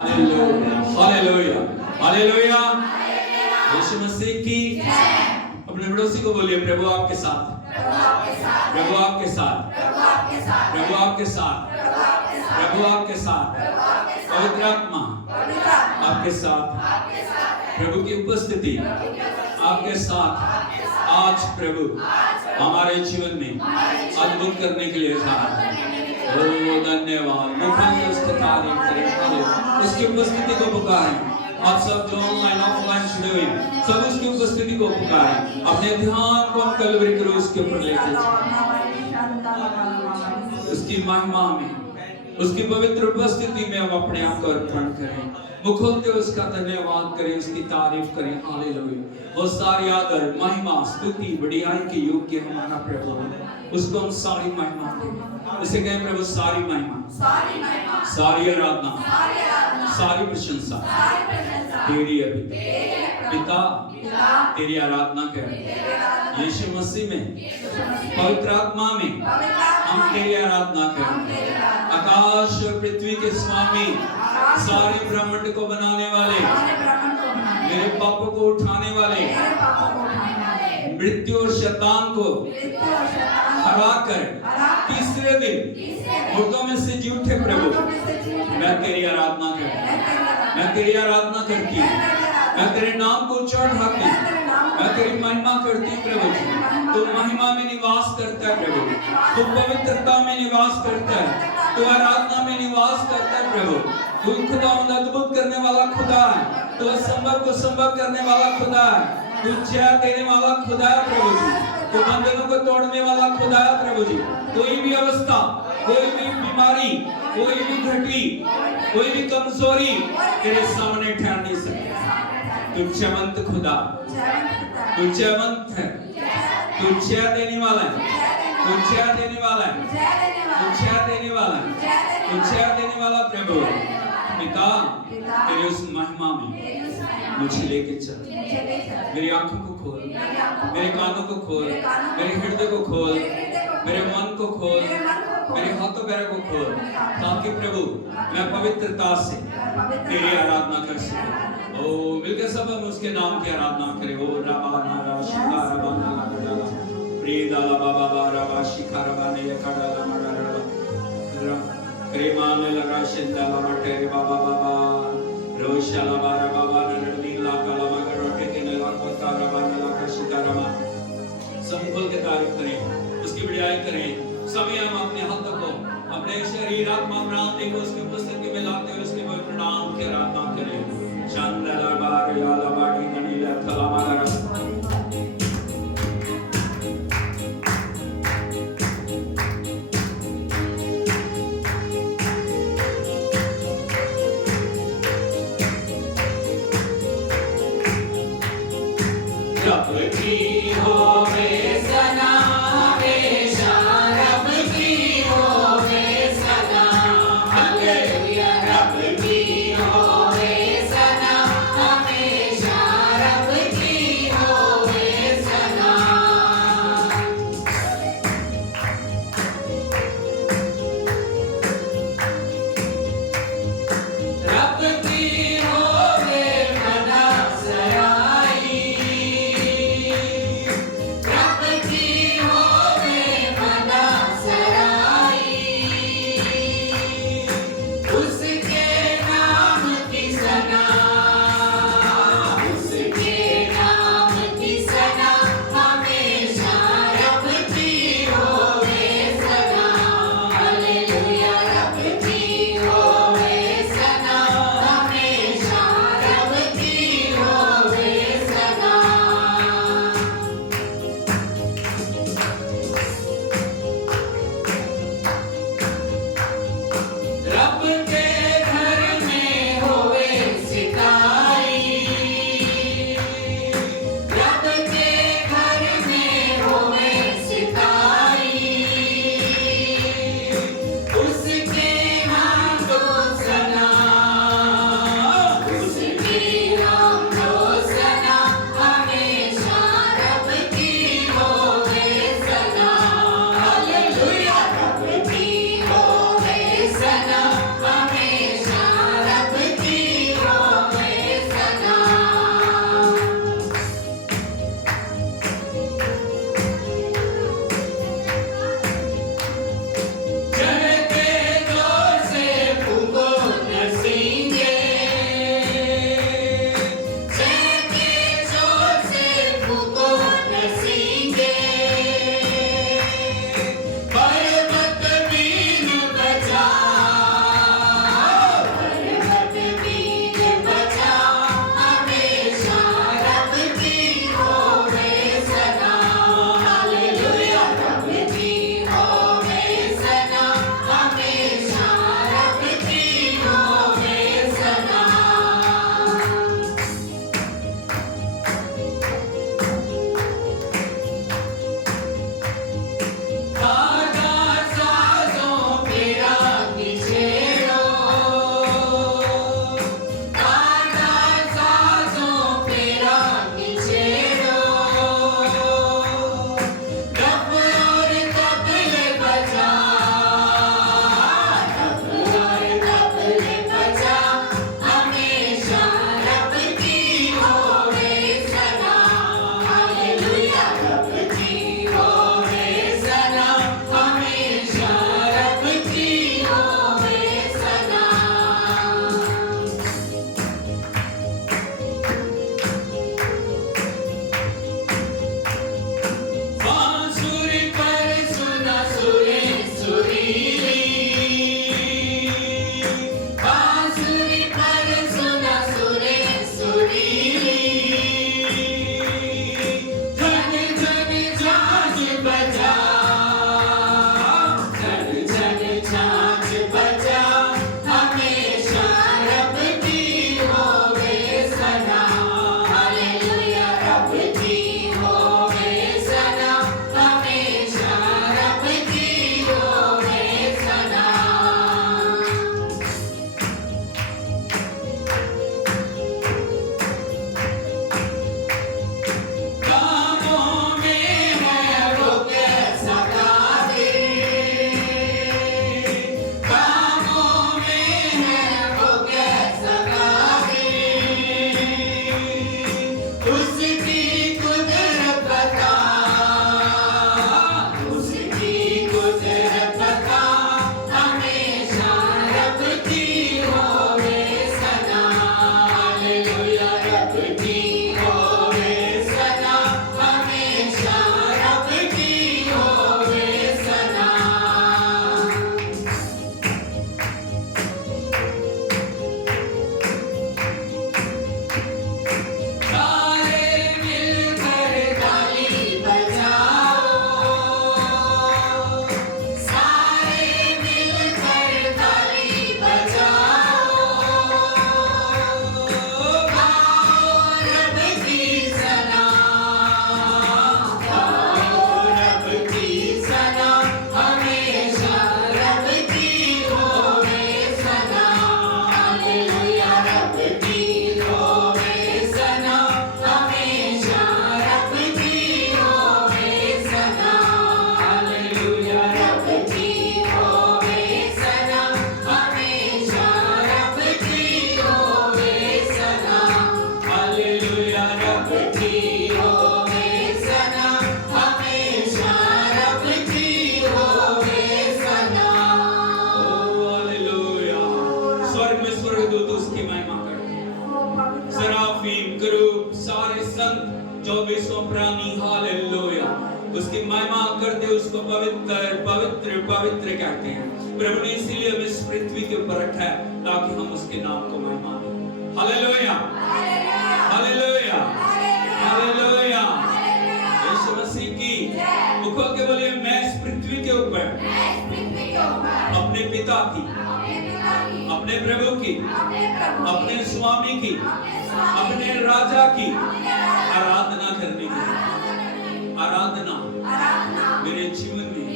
Hallelujah hallelujah. यीशु मसीह की अपने पड़ोसी को बोलिए, प्रभु आपके साथ, प्रभु आपके साथ, प्रभु आपके साथ, प्रभु आपके साथ, पवित्र आत्मा आपके साथ, प्रभु की उपस्थिति आपके साथ आज प्रभु हमारे जीवन में अद्भुत करने के लिए था। ओ धन्यवाद। उसकी तारीफ करें, उसकी उपस्थिति को पुकारें। आप सब जो ऑनलाइन ऑफलाइन जुड़े हुए सब उसकी उपस्थिति को पुकारें। अपने ध्यान को हम कलवरी क्रूस के ऊपर लेके उसकी महिमा में, उसकी पवित्र उपस्थिति में हम अपने आप को अर्पण करें। मुख खोलते उसका धन्यवाद करें, उसकी तारीफ करें। हालेलुया। वो सारी आदर महिमा स्तुति बढ़ियाई के योग्य हमारा प्रभु है, उसको हम सारी महिमा दें। इसे कहें प्रभु सारी महिमा, सारी आराधना, सारी प्रशंसा तेरी अभी पिता तेरी आराधना करें। यीशु मसीह में पवित्र आत्मा में हम तेरी आराधना करें। आकाश और पृथ्वी के स्वामी, सारे ब्रह्मांड को बनाने वाले, मेरे पापों को उठाने वाले, मृत्यु और शैतान को हराकर तीसरे दिन मुर्दों में से जी उठे प्रभु, मैं तेरी आराधना करती, मैं तेरी आराधना करती, मैं तेरे नाम को चढ़ाती, मैं तेरी महिमा करती प्रभु जी। तू महिमा में निवास करता है प्रभु, तू पवित्रता में निवास करता है, तू आराधना में निवास करता है प्रभु। तू खुदावंद अद्भुत करने वाला खुदा है, तू असंभव को संभव करने वाला खुदा है, तू जय देने वाला खुदा है प्रभु जी। तू बंधनों को तोड़ने वाला खुदा है प्रभु जी। कोई भी अवस्था, कोई भी बीमारी, कोई भी घटी, कोई भी कमजोरी तेरे सामने ठहर नहीं सकती। तू जयवंत खुदा, तू जयवंत है, तू जय देने वाला है, तू जय देने वाला है, तू जय देने वाला है, तू जय देने वाला प्रभु। पिता तेरे उस महिमा में मुझे लेके चल, मेरी आंखों को खोल, मेरे कानों को खोल, मेरे हृदय को खोल, मेरे मन को खोल, मेरे हाथों पैरों को खोल, ताकि प्रभु मैं पवित्रता से तेरी आराधना कर सकूं। ओ मिलकर सब हम उसके नाम की आराधना करें। ओ रबा नारा शिखा रबा नारा प्रीदाला बाबा बाबा शिखा रबा ने यकाडाला मडारा प्रेमाने लगा शिंदाला मटेरे बाबा बाबा रोशाला बारा बाबा नरदी लाकाला मगर रोटे के ने लाका रबा ने लाका शिखा रबा। संभल के तारीफ करें, उसकी बढ़ाई करें। सभी हम अपने हाथों को अपने शरीर आत्मा प्राण देह को उसकी उपस्थिति में लाते हुए उसके पवित्र नाम की आराधना करें। शांदला बार याला बाड़ी ननीला थला मारा Hallelujah. संत 24 प्राणी, हालेलुया, उसकी महिमा करते उसको पवित्र पवित्र पवित्र कहते हैं। प्रभु ने इसीलिए हमें इस पृथ्वी के ऊपर रखा है ताकि हम उसके नाम को महिमा दें। हालेलुया, हालेलुया, हालेलुया, यीशु मसीह की। मुखों के बोलिए, मैं इस पृथ्वी के ऊपर अपने पिता की, अपने प्रभु की, अपने स्वामी की, अपने राजा की आराधना करने की। आराधना मेरे जीवन में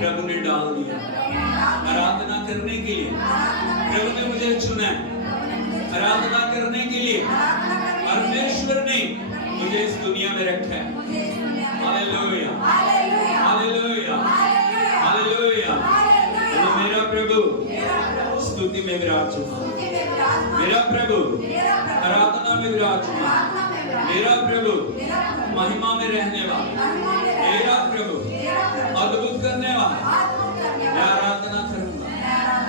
प्रभु ने डाल दिया। आराधना करने के लिए प्रभु ने मुझे चुना। आराधना करने के लिए परमेश्वर ने मुझे इस दुनिया में रखा है। Hallelujah, hallelujah, hallelujah. मेरा प्रभु स्तुति में विराजमान, मेरा प्रभु आराधना में विराजमान, मेरा प्रभु महिमा में रहने वाला, मेरा प्रभु अद्भुत करने वाला। मैं आराधना करूंगा,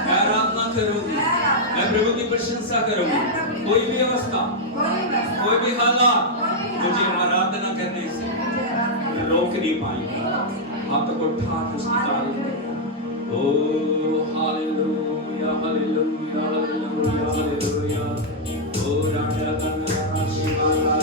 मैं आराधना करूंगी, मैं प्रभु की प्रशंसा करूंगा। कोई भी अवस्था, कोई भी हालात मुझे आराधना करने से रोक नहीं पाएंगे। हाथों को उठाकर उसकी तारीफ करें। ओ हालेलुया, हालेलुया, हालेलुया, हालेलुया। ओ राजा कन्या शिवाला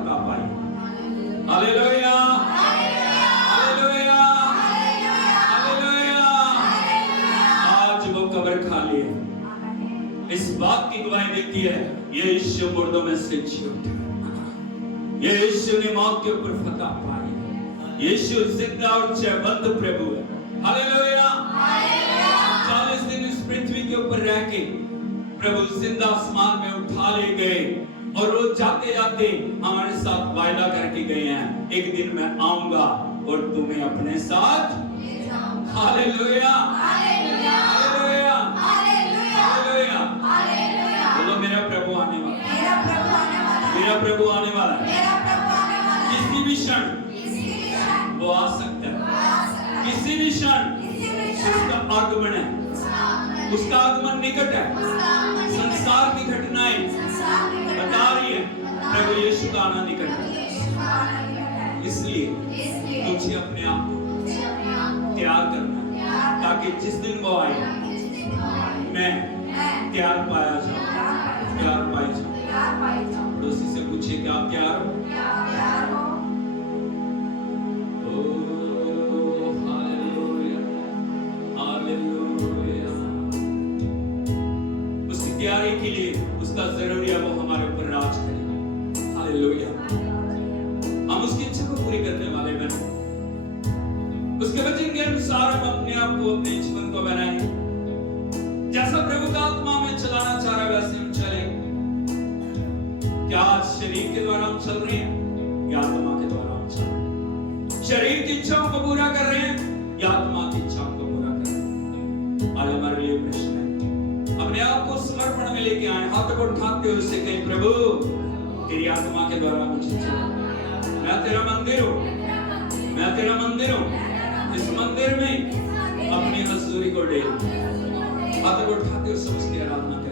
फतह पाई। Hallelujah, hallelujah, hallelujah. आज वो कब्र खाली है। इस बात की गवाही देती है यीशु मुर्दों में से जी उठा। यीशु ने मौत के ऊपर फतह पाई। यीशु जिंदा और जयवंत प्रभु है। हालेलुया। 40 दिन इस पृथ्वी के ऊपर रह के प्रभु जिंदा आसमान में उठा ले गए और वो जाते जाते हमारे साथ वायदा करके गए हैं, एक दिन मैं आऊंगा और तुम्हें अपने साथ ले जाऊंगा। Hallelujah, hallelujah, hallelujah, hallelujah, hallelujah. बोलो मेरा प्रभु आने वाला है, मेरा प्रभु आने वाला है, मेरा प्रभु आने वाला है, मेरा प्रभु आने वाला है। किसी भी क्षण वो आ सकता है, किसी भी क्षण उसका आगमन है, उसका आगमन निकट है। संसार की घटनाएं बता रही है प्रभु यीशु का आना निकट है। इसलिए मुझे अपने आप को तैयार करना ताकि जिस दिन वो आए मैं तैयार पाया जाऊं, तैयार पाई जाऊं। पड़ोसी से पूछिए कि आप तैयार हो? उसकी तैयारी के लिए उसका जरूरी है वो हमारे ऊपर राज करे। हालेलुया। हम उसकी इच्छा को पूरी करने वाले बने, उसके वचन के अनुसार हम अपने आप को, अपने जीवन को बनाएं। जैसा प्रभु का आत्मा में चलाना चाह रहा है वैसे हम चलें। क्या आज शरीर के द्वारा हम चल रहे हैं या आत्मा के द्वारा हम चल रहे हैं? शरीर की इच्छाओं को पूरा कर रहे हैं या आत्मा की इच्छाओं को पूरा कर रहे हैं? आज हमारे लिए प्रश्न है। अपने आप को समर्पण में लेके आए, हाथ को उठाते हुए उससे कहें प्रभु तेरी आत्मा के द्वारा मुझे चला। मैं तेरा मंदिर हूँ, मैं तेरा मंदिर हूँ। इस मंदिर में अपनी मजदूरी को दे। हाथ को उठाते हुए सब उसकी आराधना करें।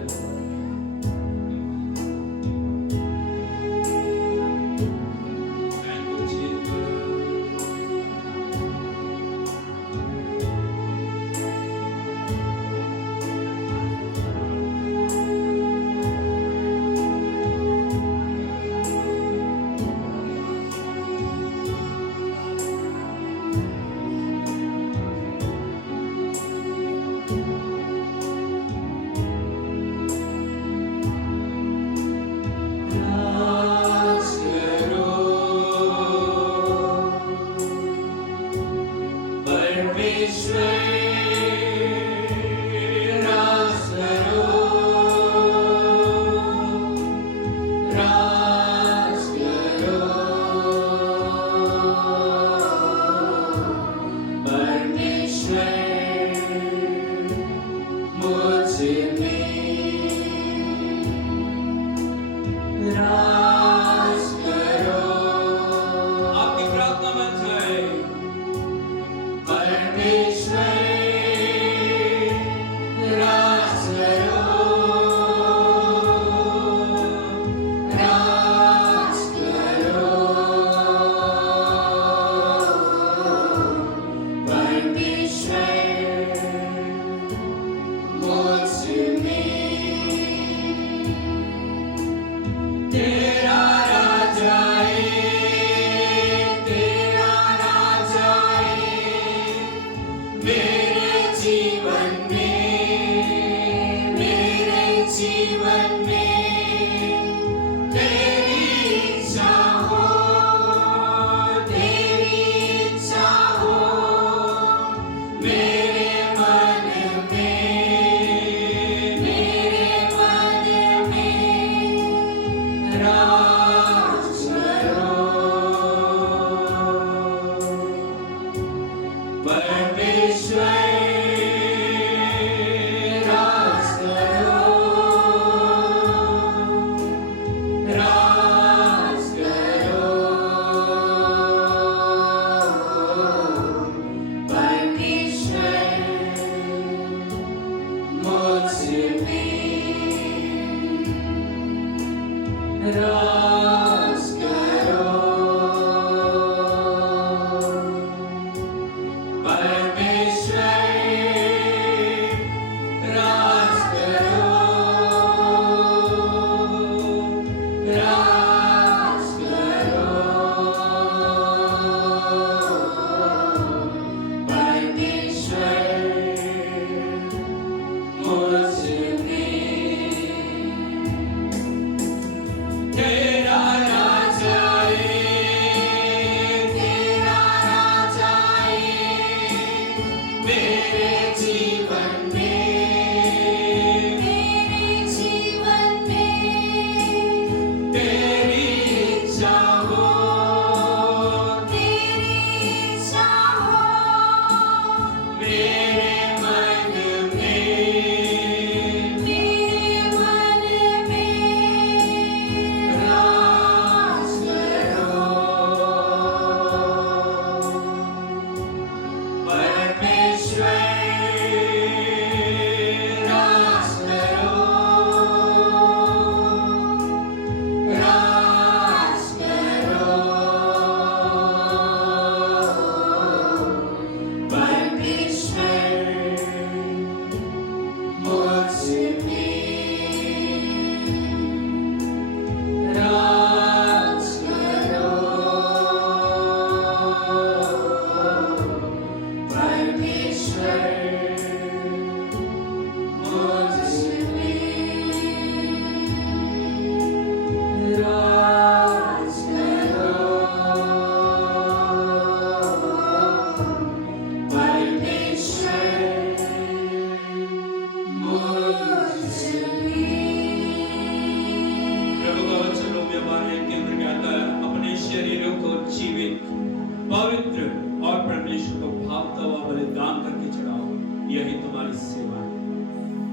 पवित्र और परमेश्वर को भावता हुआ बलिदान करके चढ़ाओ। यही तुम्हारी सेवा है।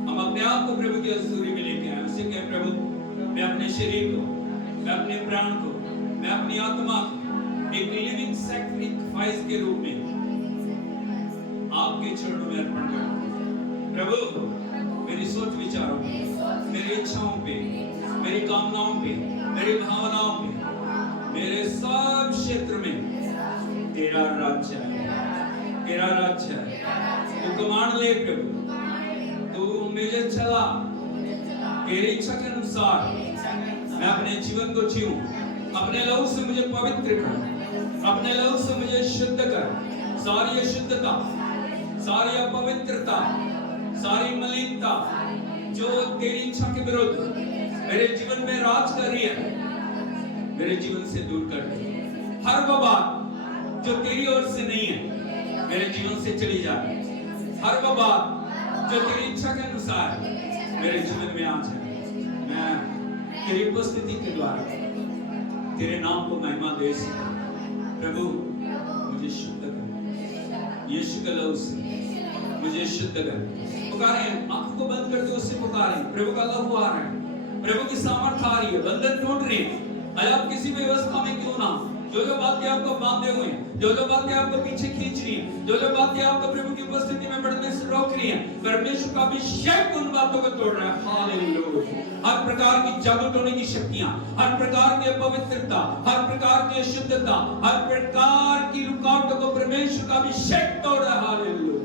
हम अपने आप को प्रभु की हजूरी में लेके आए। उसे कहे प्रभु मैं अपने शरीर को, मैं अपने प्राण को, मैं अपनी आत्मा को एक लिविंग सैक्रिफाइस के रूप में आपके चरणों में अर्पण करता हूं। प्रभु मेरी सोच विचारों पे, मेरी इच्छाओं पे, मेरी कामनाओं पे, मेरी भावनाओं पे, मेरे सब क्षेत्र में तेरा राज्य है, तेरा राज्य है। तू कमांड ले प्रभु, तू मुझे चला तेरी इच्छा के अनुसार। मैं अपने जीवन को जीऊं, अपने लहू से मुझे पवित्र कर, अपने लहू से मुझे शुद्ध कर। सारी अशुद्धता, सारी अपवित्रता, सारी मलिनता जो तेरी इच्छा के विरुद्ध मेरे जीवन में राज कर रही है, मेरे जीवन से दूर कर दे। हर वो बात जो तेरी ओर से नहीं है मेरे जीवन से चली जाए। हर वो बात जो तेरी इच्छा के अनुसार मेरे जीवन में आ जाए। मैं तेरी उपस्थिति के द्वारा तेरे नाम को महिमा दे सकूं। प्रभु मुझे शुद्ध कर, यीशु के लहू से मुझे शुद्ध कर। पुकारें, आंखों को बंद करके उससे पुकारें। प्रभु का लहू आ रहा है, प्रभु की सामर्थ आ रही है, बंधन टूट रही है। आप किसी भी व्यवस्था में क्यों ना, जो बातें आपको बांधे हुए हैं, जो बातें आपको पीछे खींच रही हैं, जो बातें आपको प्रभु की उपस्थिति में बढ़ने से रोक रही हैं, परमेश्वर का अभिषेक उन बातों को तोड़ रहा है। हालेलुया। हर प्रकार की जादू टोने की शक्तियां, हर प्रकार की अपवित्रता, हर प्रकार की अशुद्धता, हर प्रकार की रुकावटों को परमेश्वर का अभिषेक तोड़ रहा है। हालेलुया।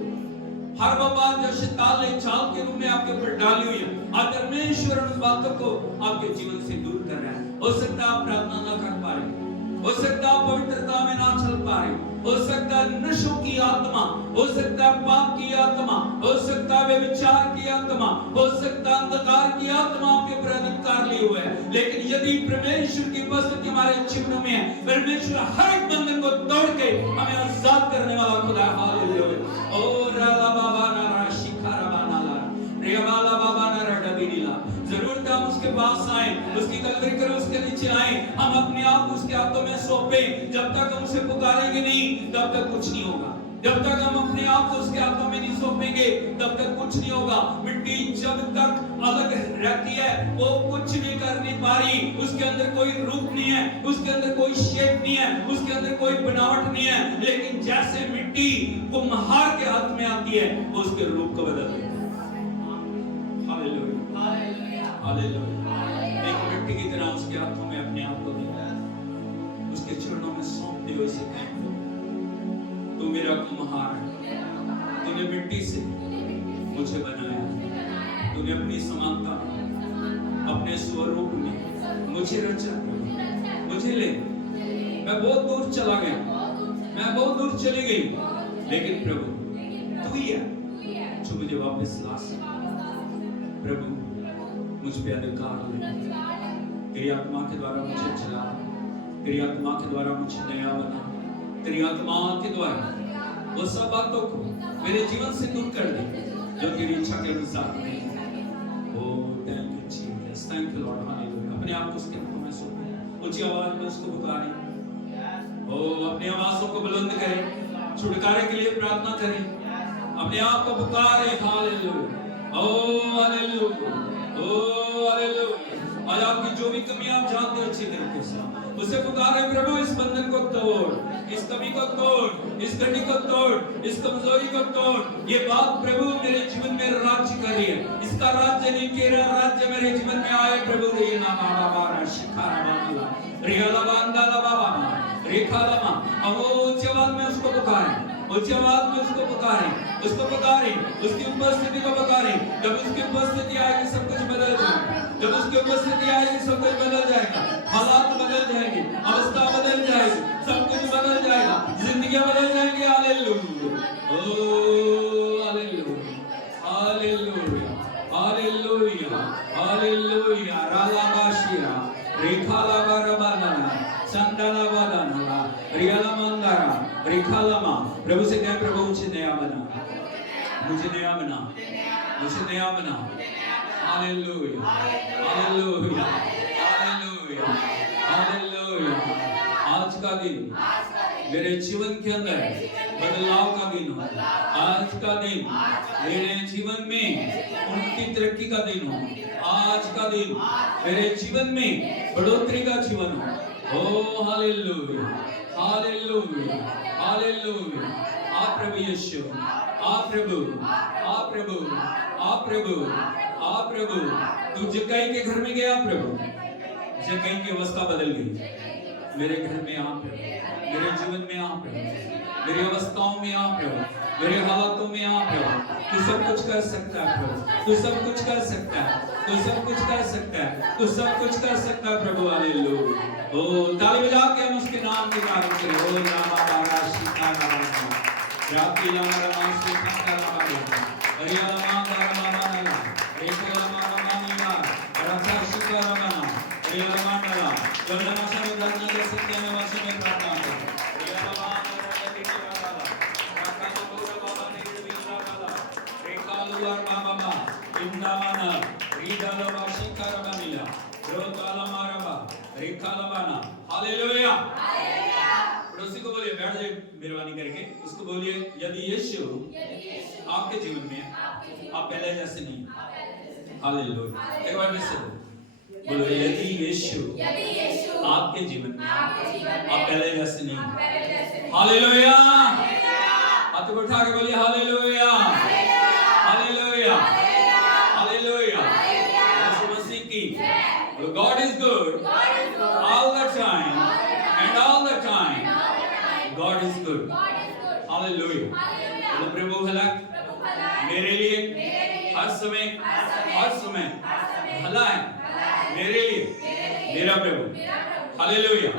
हर वो बात जो शैतान ने चाल के रूप में आपके ऊपर डाली हुई है, आज परमेश्वर उन बातों को आपके जीवन से दूर कर रहा है। हो सकता है आप प्रार्थना ना कर पा रहे, हो सकता है आप पवित्रता में ना चल पा रहे, हो सकता है नशों की आत्मा, हो सकता है पाप की आत्मा, हो सकता है व्यभिचार की आत्मा, हो सकता है अंधकार की आत्मा आपके ऊपर अधिकार लिए हुए है। लेकिन यदि परमेश्वर की उपस्थिति हमारे जीवन में है, परमेश्वर हर एक बंधन को तोड़ के हमें आजाद करने वाला खुदा है। हालेलुया। ओ राला बाबा ना राशि खारा नाला रेवाला बाबा ना रडबीला। जरूर हम उसके पास आए, उसकी कदर करें, उसके नीचे आए, हम अपने आप उसके हाथों में सौंपें। जब तक हम उसे पुकारेंगे नहीं तब तक कुछ नहीं होगा। जब तक हम अपने आप को उसके हाथों में नहीं सौंपेंगे तब तक कुछ नहीं होगा। मिट्टी जब तक अलग रहती है वो कुछ भी कर नहीं पा रही, उसके अंदर कोई रूप नहीं है, उसके अंदर कोई शेप नहीं है, उसके अंदर कोई बनावट नहीं है। लेकिन जैसे मिट्टी कुम्हार के हाथ में आती है वो उसके रूप को बदल देती है। Hallelujah, hallelujah. एक मिट्टी की तरह उसके हाथों में अपने आप को देना, उसके चरणों में सौंप दे। उसे कह दो तू मेरा कुम्हार है, तूने मिट्टी से मुझे बनाया, तूने अपनी समानता अपने स्वरूप में मुझे रचा, मुझे ले। मैं बहुत दूर चला गया, मैं बहुत दूर चली गई, लेकिन प्रभु तू ही है जो मुझे वापस ला सकता। प्रभु मुझ पे अधिकार ले, तेरी आत्मा के द्वारा मुझे चला, तेरी आत्मा के द्वारा मुझे नया बना, तेरी आत्मा के द्वारा वो सब बातों को मेरे जीवन से दूर कर दे जो तेरी इच्छा के अनुसार नहीं है। Oh thank you Jesus, thank you lord. Hallelujah. अपने आप को उसके हाथों में सौंपें, ऊंची आवाज में उसको पुकारें। ओ अपनी आवाजों को बुलंद करें, छुटकारे के लिए प्रार्थना करें, अपने आप को पुकारें। हालेलुया, ओ हालेलुया, ओ हालेलुया। आज आपकी जो भी कमी आप जानते हो अच्छी तरीके से उसे पुकारे। प्रभु इस बंधन को तोड़, इस कमी को तोड़, इस घटी को तोड़, इस कमजोरी को तोड़। ये बात प्रभु मेरे जीवन में राज्य कर रही है, इसका राज्य नहीं, तेरा राज्य मेरे जीवन में आए। प्रभु रे नामा बाबा शिखारा बांधला रियाला बांधला बाबा रेखालमा। अब उच्च आवाज में उसको पुकारें, उच्च आवाज में उसको पुकारें, उसको पुकारें, उसकी उपस्थिति को पुकारें। जब उसकी उपस्थिति आएगी सब कुछ बदल जाएगा, जब उसकी उपस्थिति आएगी सब कुछ बदल जाएगा, हालात बदल जाएंगे, अवस्था बदल जाएगी, सब कुछ बदल जाएगा, जिंदगियां बदल जाएंगी। हालेलुया, ओ hallelujah, hallelujah, hallelujah, hallelujah. राला बाशिया रेखाला बारबाना संडाला बालाना रियाला Mandhana रेखालामा। प्रभु से कह, प्रभु मुझे नया बना, मुझे नया बना, मुझे नया बना। Hallelujah, hallelujah, hallelujah, hallelujah. आज का दिन मेरे जीवन के अंदर बदलाव का दिन हो। आज का दिन मेरे जीवन में उन्नति तरक्की का दिन हो। आज का दिन मेरे जीवन में बढ़ोतरी का जीवन हो। ओ हालेलुया, हालेलुया, हालेलुया। आप प्रभु यीशु, आप प्रभु, आप प्रभु, आप प्रभु, आप प्रभु। तू जक्कई के घर में गया प्रभु, जक्कई की अवस्था बदल गई। मेरे घर में आप प्रभु, मेरे जीवन में आप प्रभु, मेरी अवस्थाओं में आप प्रभु, मेरे हालातों में आप प्रभु। तू सब कुछ कर सकता है प्रभु, तू सब कुछ कर सकता है, तू सब कुछ कर सकता है, तू सब कुछ कर सकता है प्रभु। हालेलुया। ओ ताली बजा के हम उसके नाम की तारीफ करें। ओ नामा बारा शिका नामा राती नामा नाम से खंडा नामा दे हरिया नामा नामा नामा एक नामा नामा नामा रक्षा शिका नामा हरिया नामा नामा वंदना से प्रार्थना कर सकते हैं। नमस्ते में प्रार्थना करें। हरिया नामा नामा दे नामा रक्षा नामा बाबा ने विंदा बाबा रेखालुआर बाबा विंदावाना रीडालवा शिका नामा मिला रोताला मारवा रेखालवाना। Hallelujah, hallelujah. पड़ोसी को बोलिए, बैठ जाइए मेहरबानी करके। उसको बोलिए, यदि यीशु आपके जीवन में आप पहले जैसे नहीं। हालेलुया। एक बार फिर से बोलो, यदि यीशु आपके जीवन में आप पहले जैसे नहीं। हालेलुया। हाथ उठा के बोलिए हालेलुया, हालेलुया, हालेलुया। यीशु मसीह की God is good all the time and all the time God is good. Hallelujah. बोलो प्रभु भला मेरे लिए हर समय भला है मेरे लिए मेरा प्रभु। Hallelujah,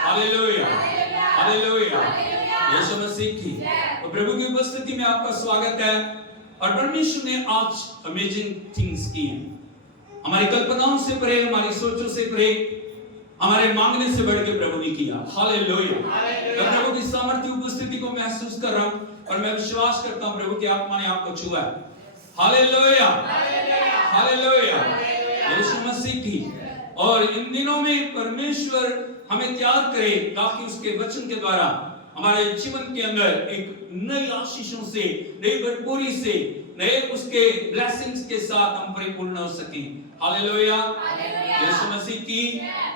hallelujah, hallelujah. यीशु मसीह की और प्रभु की उपस्थिति में आपका स्वागत है। और परमेश्वर ने आज अमेजिंग थिंग्स की हैं। हमारी कल्पनाओं से परे, हमारी सोचों से परे, हमारे मांगने से बढ़ के प्रभु ने किया। हालेलुया। मैं प्रभु की सामर्थ्य उपस्थिति को महसूस कर रहा हूं और मैं विश्वास करता हूं प्रभु की आत्मा ने आपको छुआ है। Hallelujah, hallelujah. यीशु मसीह की और इन दिनों में परमेश्वर हमें तैयार करे ताकि उसके वचन के द्वारा हमारे जीवन के अंदर एक नई आशीषों से, नई भरपूरी से, नए उसके ब्लेसिंग्स के साथ हम परिपूर्ण हो सकें। हालेलुया, यीशु मसीह की।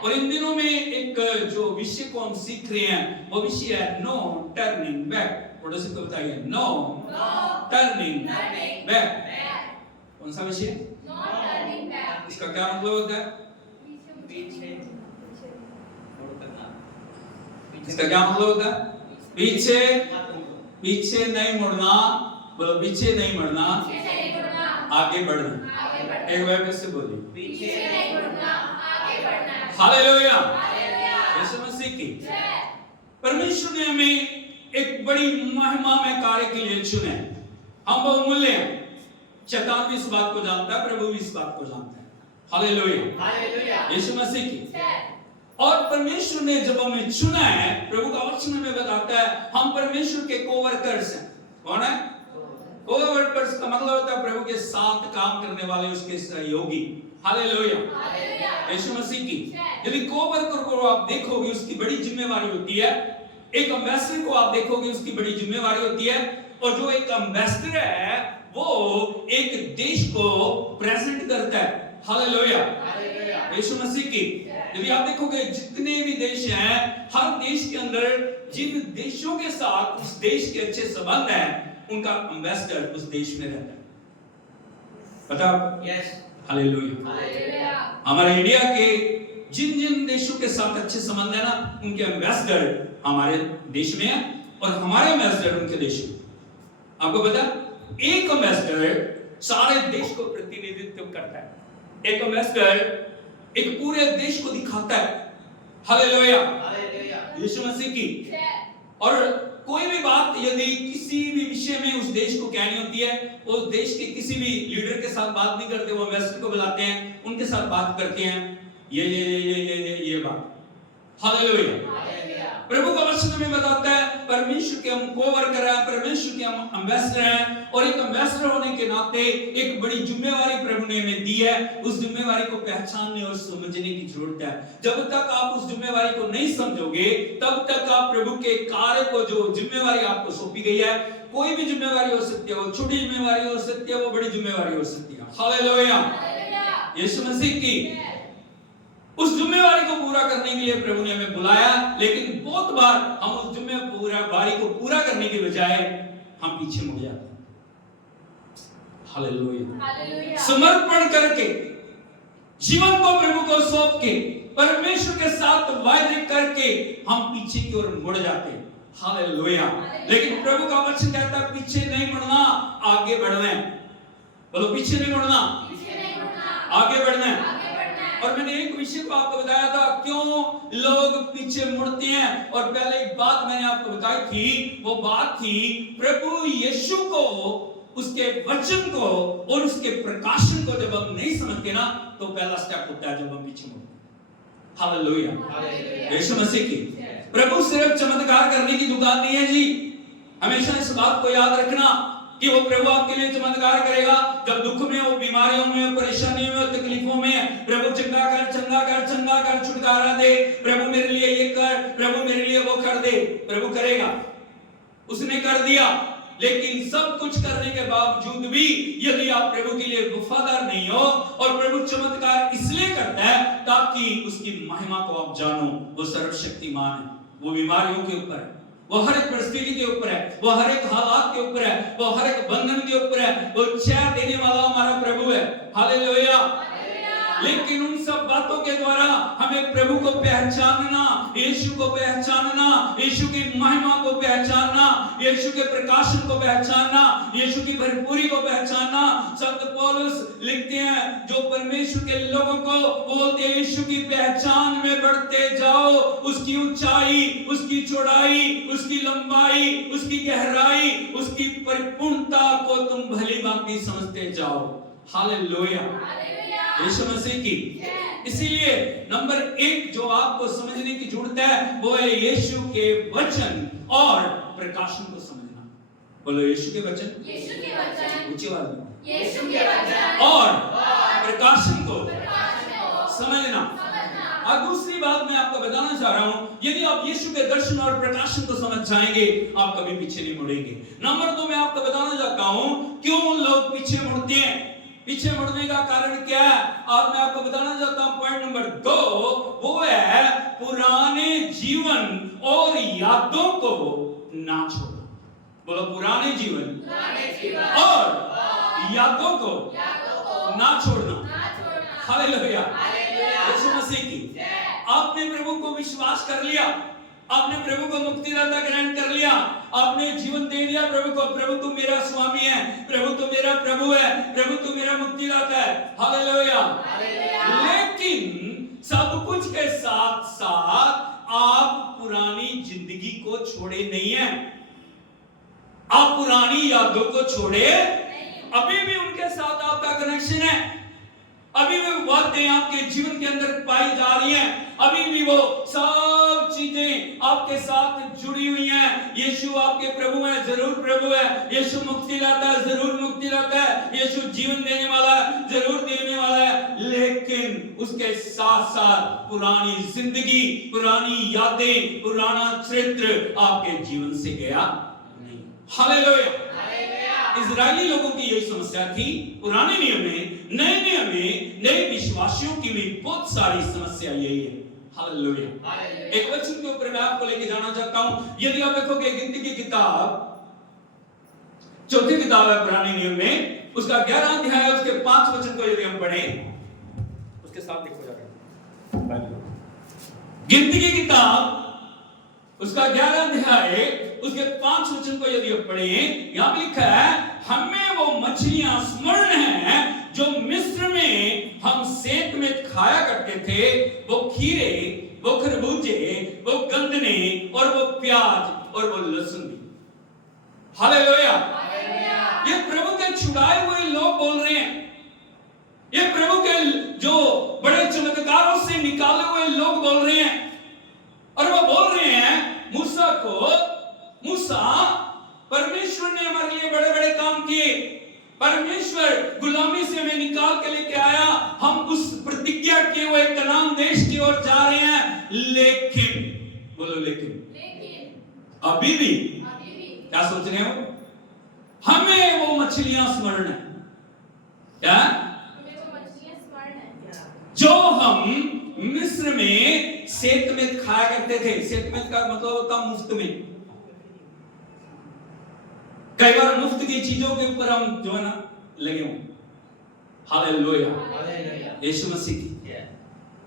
और इन दिनों में एक जो विषय को हम सीख रहे हैं वो विषय है नो टर्निंग बैक। पड़ोसी को बताइए, नो टर्निंग बैक। कौन सा विषय? No turning back. इसका क्या मतलब होता है? पीछे। इसका क्या मतलब होता है? पीछे, पीछे नहीं मुड़ना। बोलो, पीछे नहीं मुड़ना, आगे बढ़ना। एक बार फिर से बोलिए, पीछे नहीं मुड़ना, आगे बढ़ना। हालेलुया, यीशु मसीह की। परमेश्वर ने हमें एक बड़ी महिमा में कार्य के लिए चुने। हम बहुमूल्य हैं। शैतान भी इस बात को जानता है, प्रभु भी इस बात को जानता है। Hallelujah, hallelujah. यीशु मसीह की। और परमेश्वर ने जब हमें चुना है, प्रभु का वचन हमें बताता है हम परमेश्वर के कोवर्कर्स हैं। कौन है? कोवर्कर्स का मतलब होता है प्रभु के साथ काम करने वाले, उसके सहयोगी। हालेलुया, यीशु मसीह की। यदि कोवर्कर को आप देखोगे उसकी बड़ी जिम्मेवारी होती है। एक एम्बेसडर को आप देखोगे उसकी बड़ी जिम्मेवारी होती है। और जो एक एम्बेसडर है वो एक देश को प्रेजेंट करता है। हालेलुया, यीशु मसीह की। यदि आप देखोगे जितने भी देश हैं, हर देश के अंदर जिन देशों के साथ उस देश के अच्छे संबंध हैं उनका एम्बेसडर उस देश में रहता है। पता? यस। हालेलुया। हमारे इंडिया के जिन जिन देशों के साथ अच्छे संबंध है ना, उनके एम्बेसडर हमारे देश में है और हमारे एम्बेसडर उनके देश में। आपको पता, एक एम्बेसडर सारे देश को प्रतिनिधित्व करता है। एक एम्बेसडर एक पूरे देश को दिखाता है। हालेलुया, यीशु मसीह की। और कोई भी बात यदि किसी भी विषय में उस देश को कहनी होती है, उस देश के किसी भी लीडर के साथ बात नहीं करते, वो एम्बेसडर को बुलाते हैं, उनके साथ बात करते हैं ये बात। हालेलुया। प्रभु का वचन हमें बताता है परमेश्वर के हम कोवर्कर हैं, परमेश्वर के हम एम्बेसडर हैं, और एक एम्बेसडर होने के नाते एक बड़ी जिम्मेवारी प्रभु ने हमें दी है। उस जिम्मेवारी को पहचानने और समझने की जरूरत है। जब तक आप उस जिम्मेवारी को नहीं समझोगे तब तक आप प्रभु के कार्य को, जो जिम्मेवारी आपको सौंपी गई है, कोई भी जिम्मेवारी हो सकती है, वो छोटी जिम्मेवारी हो सकती है, वो बड़ी जिम्मेवारी हो सकती है। हालेलुया, यीशु मसीह की उस जिम्मेवारी को पूरा करने के लिए प्रभु ने हमें बुलाया, लेकिन बहुत बार हम उस जिम्मेवारी को पूरा करने के बजाय हम पीछे मुड़ जाते हैं। हालेलुया, समर्पण करके, जीवन को प्रभु को सौंप के, परमेश्वर के साथ वायदे करके हम पीछे की ओर मुड़ जाते हैं। हालेलुया, लेकिन प्रभु का वचन कहता है पीछे नहीं मुड़ना, आगे बढ़ना है। बोलो, पीछे नहीं मुड़ना, आगे बढ़ना है। और मैंने एक विषय को आपको बताया था, क्यों लोग पीछे मुड़ते हैं, और पहले एक बात मैंने आपको बताई थी, वो बात थी प्रभु यीशु को, उसके वचन को और उसके प्रकाशन को जब हम नहीं समझते ना, तो पहला स्टेप होता है जब हम पीछे मुड़ते हैं। हालेलुया, यीशु मसीह की प्रभु सिर्फ चमत्कार करने की दुकान नहीं है जी। हमेशा इस बात को याद रखना कि वो प्रभु आपके लिए चमत्कार करेगा जब दुख में हो, बीमारियों में, परेशानियों में, तकलीफों में। प्रभु चंगा कर, चंगा कर, चंगा कर, छुटकारा दे, प्रभु मेरे लिए ये कर, प्रभु मेरे लिए वो कर दे। प्रभु करेगा, उसने कर दिया। लेकिन सब कुछ करने के बावजूद भी यदि आप प्रभु के लिए वफादार नहीं हो, और प्रभु चमत्कार इसलिए करता है ताकि उसकी महिमा को आप जानो, वो सर्वशक्तिमान है, वो बीमारियों के ऊपर है, वो हर एक परिस्थिति के ऊपर है, वो हर एक हालात के ऊपर है, वो हर एक बंधन के ऊपर है, वो चैन देने वाला हमारा प्रभु है। हालेलुया, लेकिन उन सब बातों के द्वारा हमें प्रभु को पहचानना, यीशु को पहचानना, यीशु की महिमा को पहचानना, यीशु के प्रकाशन को पहचानना, यीशु की भरपूरी को पहचानना। संत पौलुस लिखते हैं, जो परमेश्वर के लोगों को बोलते हैं यीशु की पहचान में बढ़ते जाओ, उसकी ऊंचाई, उसकी चौड़ाई, उसकी लंबाई, उसकी गहराई, उसकी परिपूर्णता को तुम भली भांति समझते जाओ। हालेलुया, यीशु मसीह की। इसीलिए नंबर 1 जो आपको समझने की जरूरत है वो है यीशु के वचन और प्रकाशन को समझना। बोलो, यीशु के वचन, यीशु के वचन, ऊंची आवाज में, यीशु के वचन और प्रकाशन को समझना। और दूसरी बात मैं आपको बताना चाह रहा हूं, यदि आप यीशु के दर्शन और प्रकाशन को समझ जाएंगे, आप कभी पीछे नहीं मुड़ेंगे। नंबर 2 मैं आपको बताना चाहता हूं, क्यों लोग पीछे मुड़ते हैं। पीछे मुड़ने का कारण क्या है, और मैं आपको बताना चाहता हूं। पॉइंट नंबर 2 वो है पुराने जीवन और यादों को ना छोड़ो। बोलो, पुराने जीवन और यादों को ना छोड़ना। हालेलुया, यीशु मसीह की। आपने प्रभु को विश्वास कर लिया, आपने प्रभु को मुक्तिदाता ग्रहण कर लिया, आपने जीवन दे दिया प्रभु को। प्रभु तू मेरा स्वामी है, प्रभु तू मेरा प्रभु है, प्रभु तू मेरा मुक्तिदाता है। हालेलुया, लेकिन सब कुछ के साथ साथ आप पुरानी जिंदगी को छोड़े नहीं है, आप पुरानी यादों को छोड़े, अभी भी उनके साथ आपका कनेक्शन है, अभी भी बातें आपके जीवन के अंदर पाई जा रही हैं, अभी भी वो सब चीजें आपके साथ जुड़ी हुई हैं। यीशु आपके प्रभु है, जरूर प्रभु है। यीशु मुक्तिदाता है, जरूर मुक्तिदाता है। यीशु जीवन देने वाला है, जरूर देने वाला है। लेकिन उसके साथ साथ पुरानी जिंदगी, पुरानी यादें, पुराना चरित्र आपके जीवन से गया नहीं। हालेलुया। इजरायली लोगों की यही समस्या थी। पुराने नियम में, नए नियम में, नए विश्वासियों की भी बहुत सारी समस्या यही है। हालेलुया। एक वचन के ऊपर मैं आपको लेके जाना चाहता हूं। यदि आप देखोगे गिनती की किताब, चौथी किताब है पुराने नियम में, उसका 11वां अध्याय, उसके 5 वचन को यदि हम पढ़ें, उसके साथ देखो जाकर गिनती की किताब, उसका 11वां अध्याय, उसके 5 वचन को यदि आप पढ़ें, यहां पे लिखा है, हमें वो मछलियां स्मरण है जो मिस्र में हम सेत में खाया करते थे, वो खीरे, वो खरबूजे, वो गंदने और वो प्याज और वो लहसुन भी। हालेलुया। ये प्रभु के छुड़ाए हुए लोग बोल रहे हैं, ये प्रभु के जो बड़े चमत्कारों से निकाले हुए लोग बोल रहे हैं, और वो बोल रहे हैं मूसा को, परमेश्वर गुलामी से हमें निकाल के लेके आया, हम उस प्रतिज्ञा किए हुए कनान देश की ओर जा रहे हैं, लेकिन बोलो लेकिन अभी भी क्या सोच रहे हो? हमें वो मछलियां स्मरण है। क्या? जो हम मिस्र में सेत में खाया करते थे। सेत में का मतलब होता मुफ्त में। कई बार मुफ्त की चीजों के ऊपर हम जो है ना लगे हों। हालेलुया, यीशु मसीह की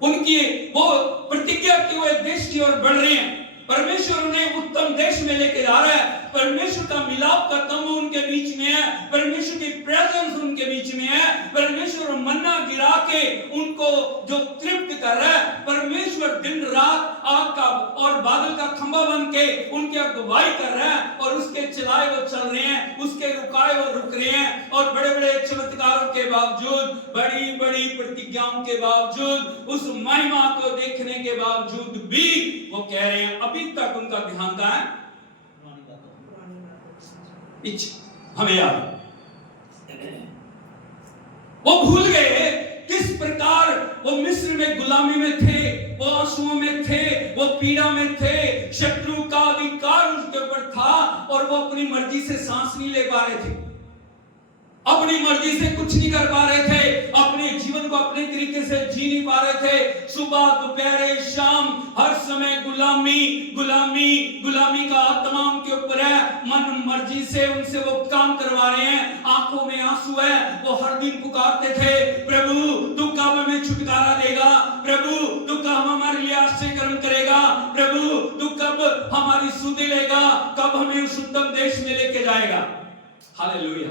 उनकी वो प्रतिज्ञा की हुए देश की ओर बढ़ रहे हैं। परमेश्वर उन्हें उत्तम देश में लेके जा रहा है। परमेश्वर का मिलाप का तंबू उनके बीच में है, परमेश्वर की प्रेजेंस उनके बीच में है। परमेश्वर मन्ना गिरा के उनको जो तृप्त कर रहा है। परमेश्वर दिन रात आग का और बादल का खंभा बन के उनकी अगुवाई कर रहा है, और उसके चलाए वो चल रहे हैं, उसके रुकाए वो रुक रहे हैं। और बड़े बड़े चमत्कारों के बावजूद, बड़ी बड़ी प्रतिज्ञाओं के बावजूद, उस महिमा को देखने के बावजूद भी वो कह रहे हैं, अभी तक उनका ध्यान कहां है? हमें याद, वो भूल गए किस प्रकार वो मिस्र में गुलामी में थे, वो आंसुओं में थे, वो पीड़ा में थे, शत्रु का अधिकार उनके ऊपर था, और वो अपनी मर्जी से सांस नहीं ले पा रहे थे, अपनी मर्जी से कुछ नहीं कर पा रहे थे, अपने जीवन को अपने तरीके से जी नहीं पा रहे थे। सुबह दोपहर शाम हर समय गुलामी गुलामी गुलामी का आत्मा उनके ऊपर है। मन मर्जी से उनसे वो काम करवा रहे हैं। आंखों में आंसू है। वो हर दिन पुकारते थे, प्रभु तू कब हमें छुटकारा देगा, प्रभु तू कब हमारे लिए आश्चर्य कर्म करेगा, प्रभु तू कब हमारी सुधि लेगा, कब हमें उस उत्तम देश में लेके जाएगा। हालेलुया।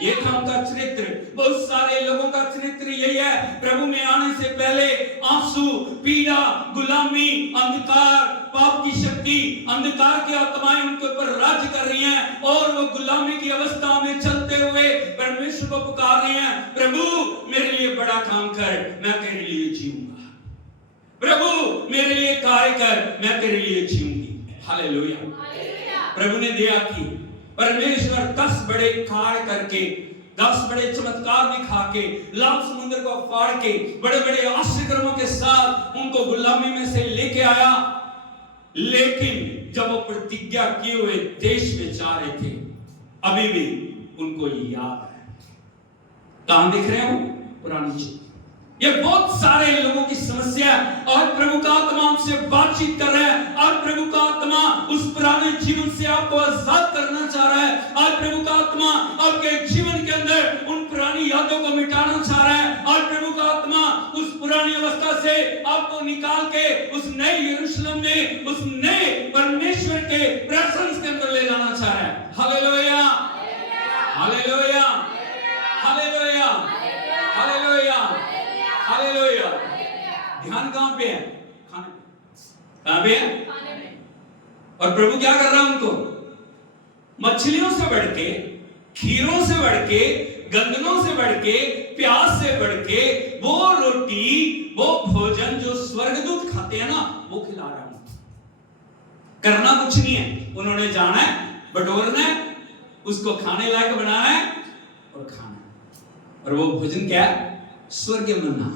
ये था उनका चरित्र। बहुत सारे लोगों का चरित्र यही है, प्रभु में आने से पहले आंसू, पीड़ा, गुलामी, अंधकार, पाप की शक्ति, अंधकार की आत्माएं उनके ऊपर राज्य कर रही हैं, और वो गुलामी की अवस्था में चलते हुए परमेश्वर को पुकार रहे हैं, प्रभु मेरे लिए बड़ा काम कर, मैं तेरे लिए जीऊंगा, प्रभु मेरे लिए कार्य कर, मैं तेरे लिए जीऊंगी। हालेलुया। प्रभु ने दया की। परमेश्वर 10 बड़े कार्य करके, 10 बड़े चमत्कार दिखा के, लाल समुद्र को फाड़ के, बड़े बड़े आश्चर्य कर्मों के साथ उनको गुलामी में से लेके आया। लेकिन जब वो प्रतिज्ञा किए हुए देश में जा रहे थे, अभी भी उनको याद है। कहां दिख रहे हो? पुरानी चीज। ये बहुत सारे लोगों की समस्या है, और प्रभु का आत्मा हमसे बातचीत कर रहा है, और प्रभु का आत्मा उस पुराने जीवन से आपको आजाद करना चाह रहा है, और प्रभु का आत्मा आपके जीवन के अंदर उन पुरानी यादों को मिटाना चाह रहा है, और प्रभु का आत्मा उस पुरानी अवस्था से आपको निकाल के उस नए यरूशलेम में, उस नए परमेश्वर के प्रेजेंस के अंदर ले जाना चाह रहा है। Hallelujah, hallelujah, hallelujah, hallelujah, hallelujah. ध्यान कहां पे है? खाने पे। कहां पे है? खाने में। और प्रभु क्या कर रहा है उनको? मछलियों से बढ़ के, खीरों से बढ़ के, गंदलों से बढ़ के, प्यास से बढ़ के, वो रोटी, वो भोजन जो स्वर्गदूत खाते हैं ना, वो खिला रहा हूं। करना कुछ नहीं है, उन्होंने जाना है, बटोरना है, उसको खाने लायक बनाना है और खाना है। और वो भोजन क्या है? स्वर्गीय मन्ना।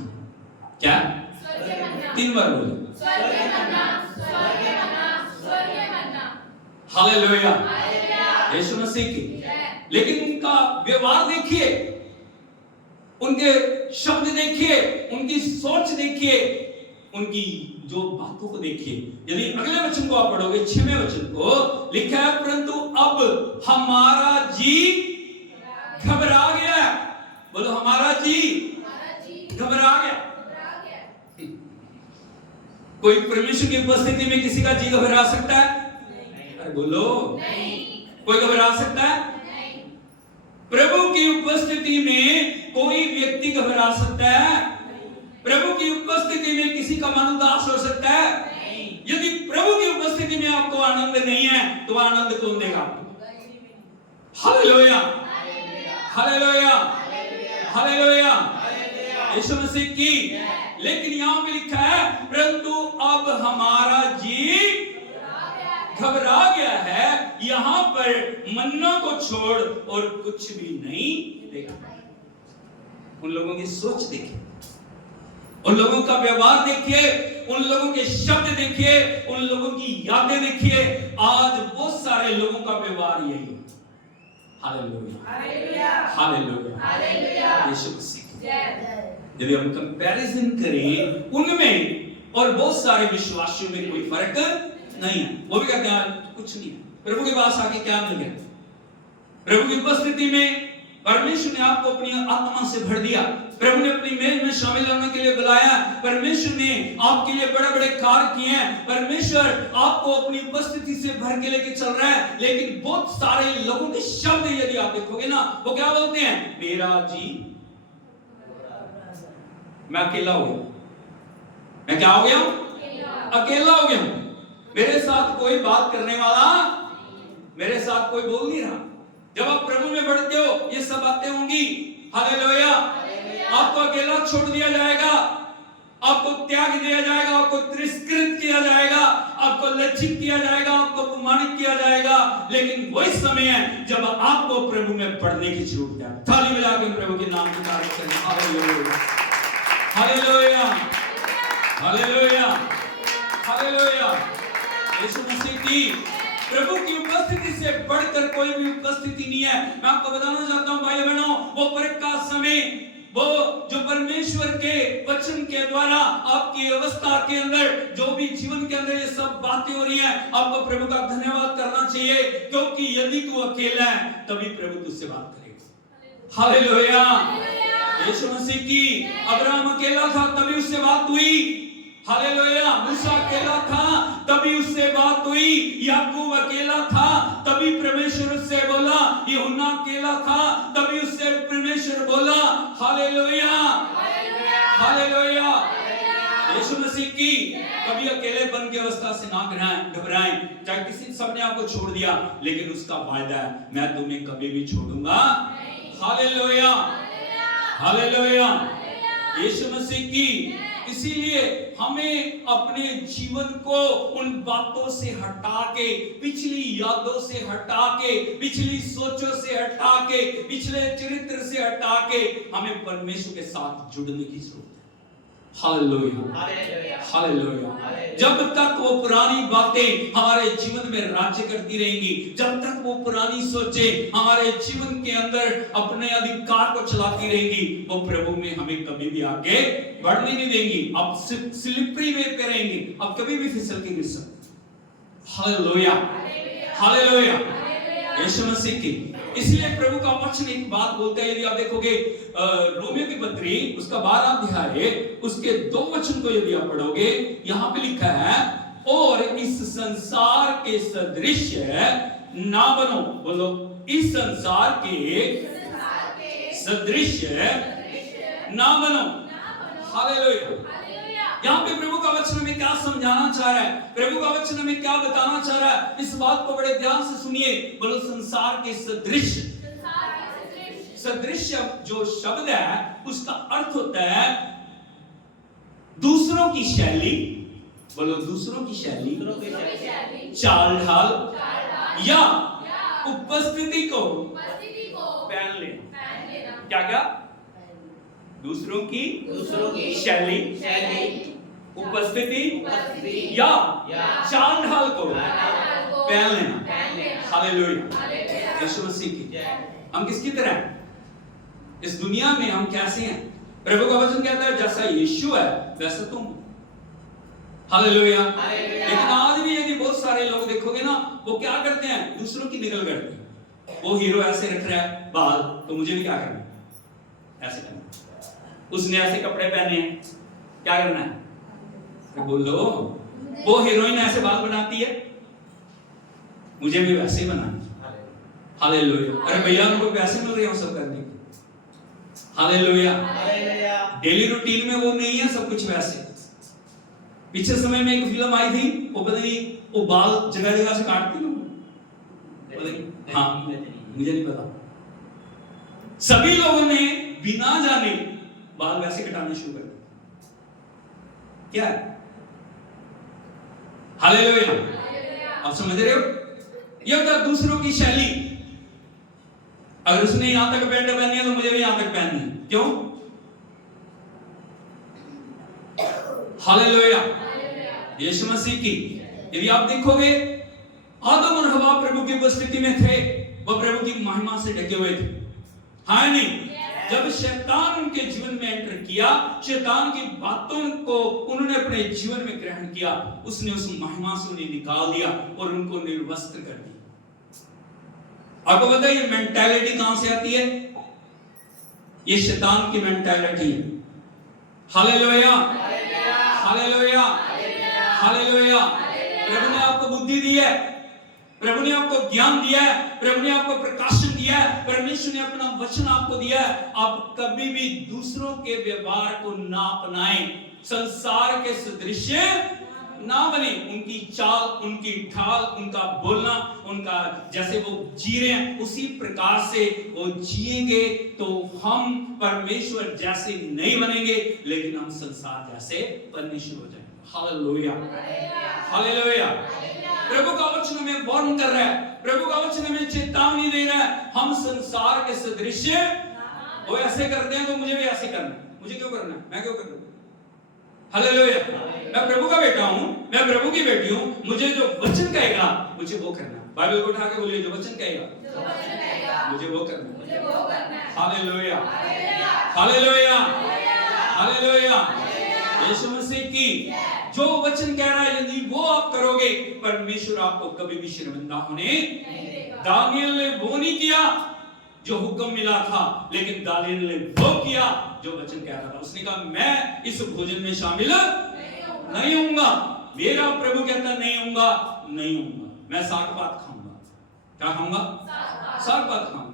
क्या? स्वर्गीय मन्ना। 3 बार बोलो, स्वर्गीय मन्ना, स्वर्गीय मन्ना, स्वर्गीय मन्ना। हालेलुया, हालेलुया, यीशु मसीह की। लेकिन उनका व्यवहार देखिए, उनके शब्द देखिए, उनकी सोच देखिए, उनकी जो बातों को देखिए। यदि अगले वचन को आप पढ़ोगे, 6वें वचन को, लिखा है, परंतु अब हमारा जी घबरा गया। बोलो, हमारा जी घबरा गया। कोई परमेश्वर की उपस्थिति में किसी का जी घबरा सकता है? अरे बोलो, नहीं। कोई घबरा सकता है? नहीं। प्रभु की उपस्थिति में कोई व्यक्ति घबरा सकता है? प्रभु की उपस्थिति में किसी का मन उदास हो सकता है? नहीं। यदि प्रभु की उपस्थिति में आपको आनंद नहीं है, तो आनंद कौन देगा? हालेलुया, हालेलुया, हालेलुया, यीशु मसीह की। लेकिन यहां पे लिखा है, परंतु अब हमारा जी घबरा गया है। यहां पर मन्ना को छोड़ और कुछ भी नहीं देखें, उन लोगों की सोच देखें, उन लोगों का व्यवहार देखिए, उन लोगों के शब्द देखिए, उन लोगों की यादें देखिए। आज बहुत सारे लोगों का व्यवहार यही है। हालेलुया, हालेलुया, हालेलुया, यीशु मसीह। यदि हम कंपैरिजन करें उनमें और बहुत सारे विश्वासियों में, कोई फर्क नहीं है। वो भी कहते हैं कुछ नहीं, प्रभु के पास आके क्या मिल गया? प्रभु की उपस्थिति में परमेश्वर ने आपको अपनी आत्मा से भर दिया, प्रभु ने अपनी मेज में शामिल होने के लिए बुलाया, परमेश्वर ने आपके लिए बड़े बड़े कार्य किए हैं, परमेश्वर आपको अपनी उपस्थिति से भर के लेके चल रहा है। लेकिन बहुत सारे लोगों के शब्द यदि आप देखोगे ना, वो क्या बोलते हैं? मेरा जी, मैं अकेला हो गया, मैं क्या हो गया हूं? अकेला हो गया हूं, मेरे साथ कोई बात करने वाला, मेरे साथ कोई बोल नहीं रहा। जब आप प्रभु में बढ़ते हो ये सब बातें होंगी। हालेलुया, आपको अकेला छोड़ दिया जाएगा, आपको त्याग दिया जाएगा, आपको तिरस्कृत किया जाएगा, आपको लज्जित किया जाएगा, आपको अपमानित किया जाएगा। लेकिन वही समय है जब आपको प्रभु में बढ़ने की जरूरत है। थाली बजा के प्रभु के नाम की तारीफ करें। Hallelujah, hallelujah, hallelujah, hallelujah. यीशु मसीह की प्रभु की उपस्थिति से बढ़कर कोई भी उपस्थिति नहीं है। मैं आपको बताना चाहता हूं भाई बहनों, वो फर्क का समय, वो जो परमेश्वर के वचन के द्वारा आपकी अवस्था के अंदर, जो भी जीवन के अंदर ये सब बातें हो रही हैं, आपको प्रभु का धन्यवाद करना चाहिए, क्योंकि यदि तू अकेला है तभी प्रभु तुझसे बात करेगा। हालेलुया, यीशु मसीह की अब्राहम अकेला था तभी उससे बात हुई। हालेलुया, मूसा अकेला था तभी उससे बात हुई। याकूब अकेला था तभी परमेश्वर उससे बोला। यूहन्ना अकेला था तभी उससे परमेश्वर बोला। हालेलुया, हालेलुया, यीशु मसीह की कभी अकेलेपन की अवस्था से ना घबराएं। चाहे किसी सबने आपको छोड़ दिया, लेकिन उसका वायदा है, मैं तुम्हें कभी भी छोड़ूंगा। हालेलुया, हालेलुया, यीशु मसीह की। इसीलिए हमें अपने जीवन को उन बातों से हटा के, पिछली यादों से हटा के, पिछली सोचों से हटा के, पिछले चरित्र से हटा के हमें परमेश्वर के साथ जुड़ने की जरूरत है। Hallelujah, hallelujah. जब तक वो पुरानी बातें हमारे जीवन में राज्य करती रहेंगी, जब तक वो पुरानी सोचें हमारे जीवन के अंदर अपने अधिकार को चलाती रहेंगी, वो प्रभु में हमें कभी भी आगे बढ़ने नहीं देंगी। अब स्लिपरी वे पे रहेंगे, अब कभी भी फिसल के गिर सकते। हालेलुया, हालेलुया, यीशु मसीह की। इसलिए प्रभु का वचन एक बात बोलता है, यदि आप देखोगे रोमियो की पत्री उसका 12 अध्याय उसके 2 वचन को यदि आप पढ़ोगे, यहां पे लिखा है, और इस संसार के सदृश ना बनो। बोलो, इस संसार के सदृश ना बनो। हालेलुया। यहाँ पे प्रभु का वचन हमें क्या समझाना चाह रहा है, प्रभु का वचन हमें क्या बताना चाह रहा है, इस बात को बड़े ध्यान से सुनिए। बोलो, संसार के सदृश। सदृश जो शब्द है उसका अर्थ होता है दूसरों की शैली। बोलो, दूसरों की शैली, चाल ढाल या उपस्थिति को पहन लेना। क्या क्या? दूसरों की शैली, उपस्थिति या चाल ढाल को पहन लेना। हालेलुया, यीशु मसीह की। हम किसकी तरह हैं इस दुनिया में? हम कैसे हैं? प्रभु का वचन कहता है जैसा यीशु है वैसा तुम। हालेलुया। लेकिन आज भी यदि बहुत सारे लोग देखोगे ना, वो क्या करते हैं? दूसरों की नकल करते हैं। वो हीरो ऐसे रख रहा है बाल, तो मुझे भी क्या करना है? ऐसे करना। उसने ऐसे कपड़े पहने हैं, क्या करना है? तो बोलो, वो हीरोइन ऐसे बाल बनाती है, मुझे भी वैसे ही बनाना। हालेलुया। अरे भैया, उनको पैसे मिल रहे हैं सब करने के। हालेलुया। डेली रूटीन में वो नहीं है सब कुछ वैसे। पिछले समय में एक फिल्म आई थी, वो पता नहीं वो बाल जगह जगह से काटती है, हाँ मुझे नहीं पता। सभी लोगों ने बिना जाने बाल वैसे कटाने शुरू कर दिए। क्या है? हालेलुया। आप समझ रहे हो? ये होता है दूसरों की शैली। अगर उसने यहां तक पैंट पहनी है तो मुझे भी यहां तक पहननी है। क्यों? हालेलुया, यीशु मसीह की। यदि आप देखोगे आदम और हवा प्रभु की उपस्थिति में थे, वह प्रभु की महिमा से ढके हुए थे, हाँ नहीं? जब शैतान उनके जीवन में एंटर किया, शैतान की बातों को उन्होंने अपने जीवन में ग्रहण किया, उसने उस महिमा से उन्हें निकाल दिया और उनको निर्वस्त्र कर दिया। आपको पता है ये मेंटालिटी कहां से आती है? ये शैतान की मेंटालिटी है। Hallelujah, hallelujah, hallelujah. प्रभु ने आपको बुद्धि दी है, प्रभु ने आपको ज्ञान दिया है, प्रभु ने आपको प्रकाशन दिया है, परमेश्वर ने अपना वचन आपको दिया है। आप कभी भी दूसरों के व्यवहार को ना अपनाएं, संसार के सदृश ना बने। उनकी चाल, उनकी ढाल, उनका बोलना, उनका जैसे वो जी रहे हैं उसी प्रकार से वो जिएंगे तो हम परमेश्वर जैसे नहीं बनेंगे, लेकिन हम संसार जैसे परमेश्वर हो जाएंगे। Hallelujah, hallelujah. प्रभु का वचन हमें वार्न कर रहा है, प्रभु का वचन हमें चेतावनी दे रहा है। हम संसार के सदृश वो ऐसे करते हैं तो मुझे भी ऐसे करना है। मुझे क्यों करना है? मैं क्यों करूं? हालेलुया। मैं प्रभु का बेटा हूं, मैं प्रभु की बेटी हूं, मुझे जो वचन कहेगा मुझे वो करना है। बाइबल को उठा के बोलिए, जो वचन कहेगा मुझे वो करना है। Hallelujah, hallelujah, hallelujah. यीशु मसीह की जो वचन कह रहा है, यदि वो आप करोगे, परमेश्वर आपको कभी भी शर्मिंदा होने नहीं देगा। दानियल ने वो नहीं किया जो हुक्म मिला था, लेकिन दानियल ने वो किया जो वचन कह रहा था। उसने कहा मैं इस भोजन में शामिल नहीं होऊंगा। मेरा प्रभु कहता नहीं होऊंगा, नहीं होऊंगा। मैं साग पात खाऊंगा। क्या खाऊंगा? साग पात खाऊंगा।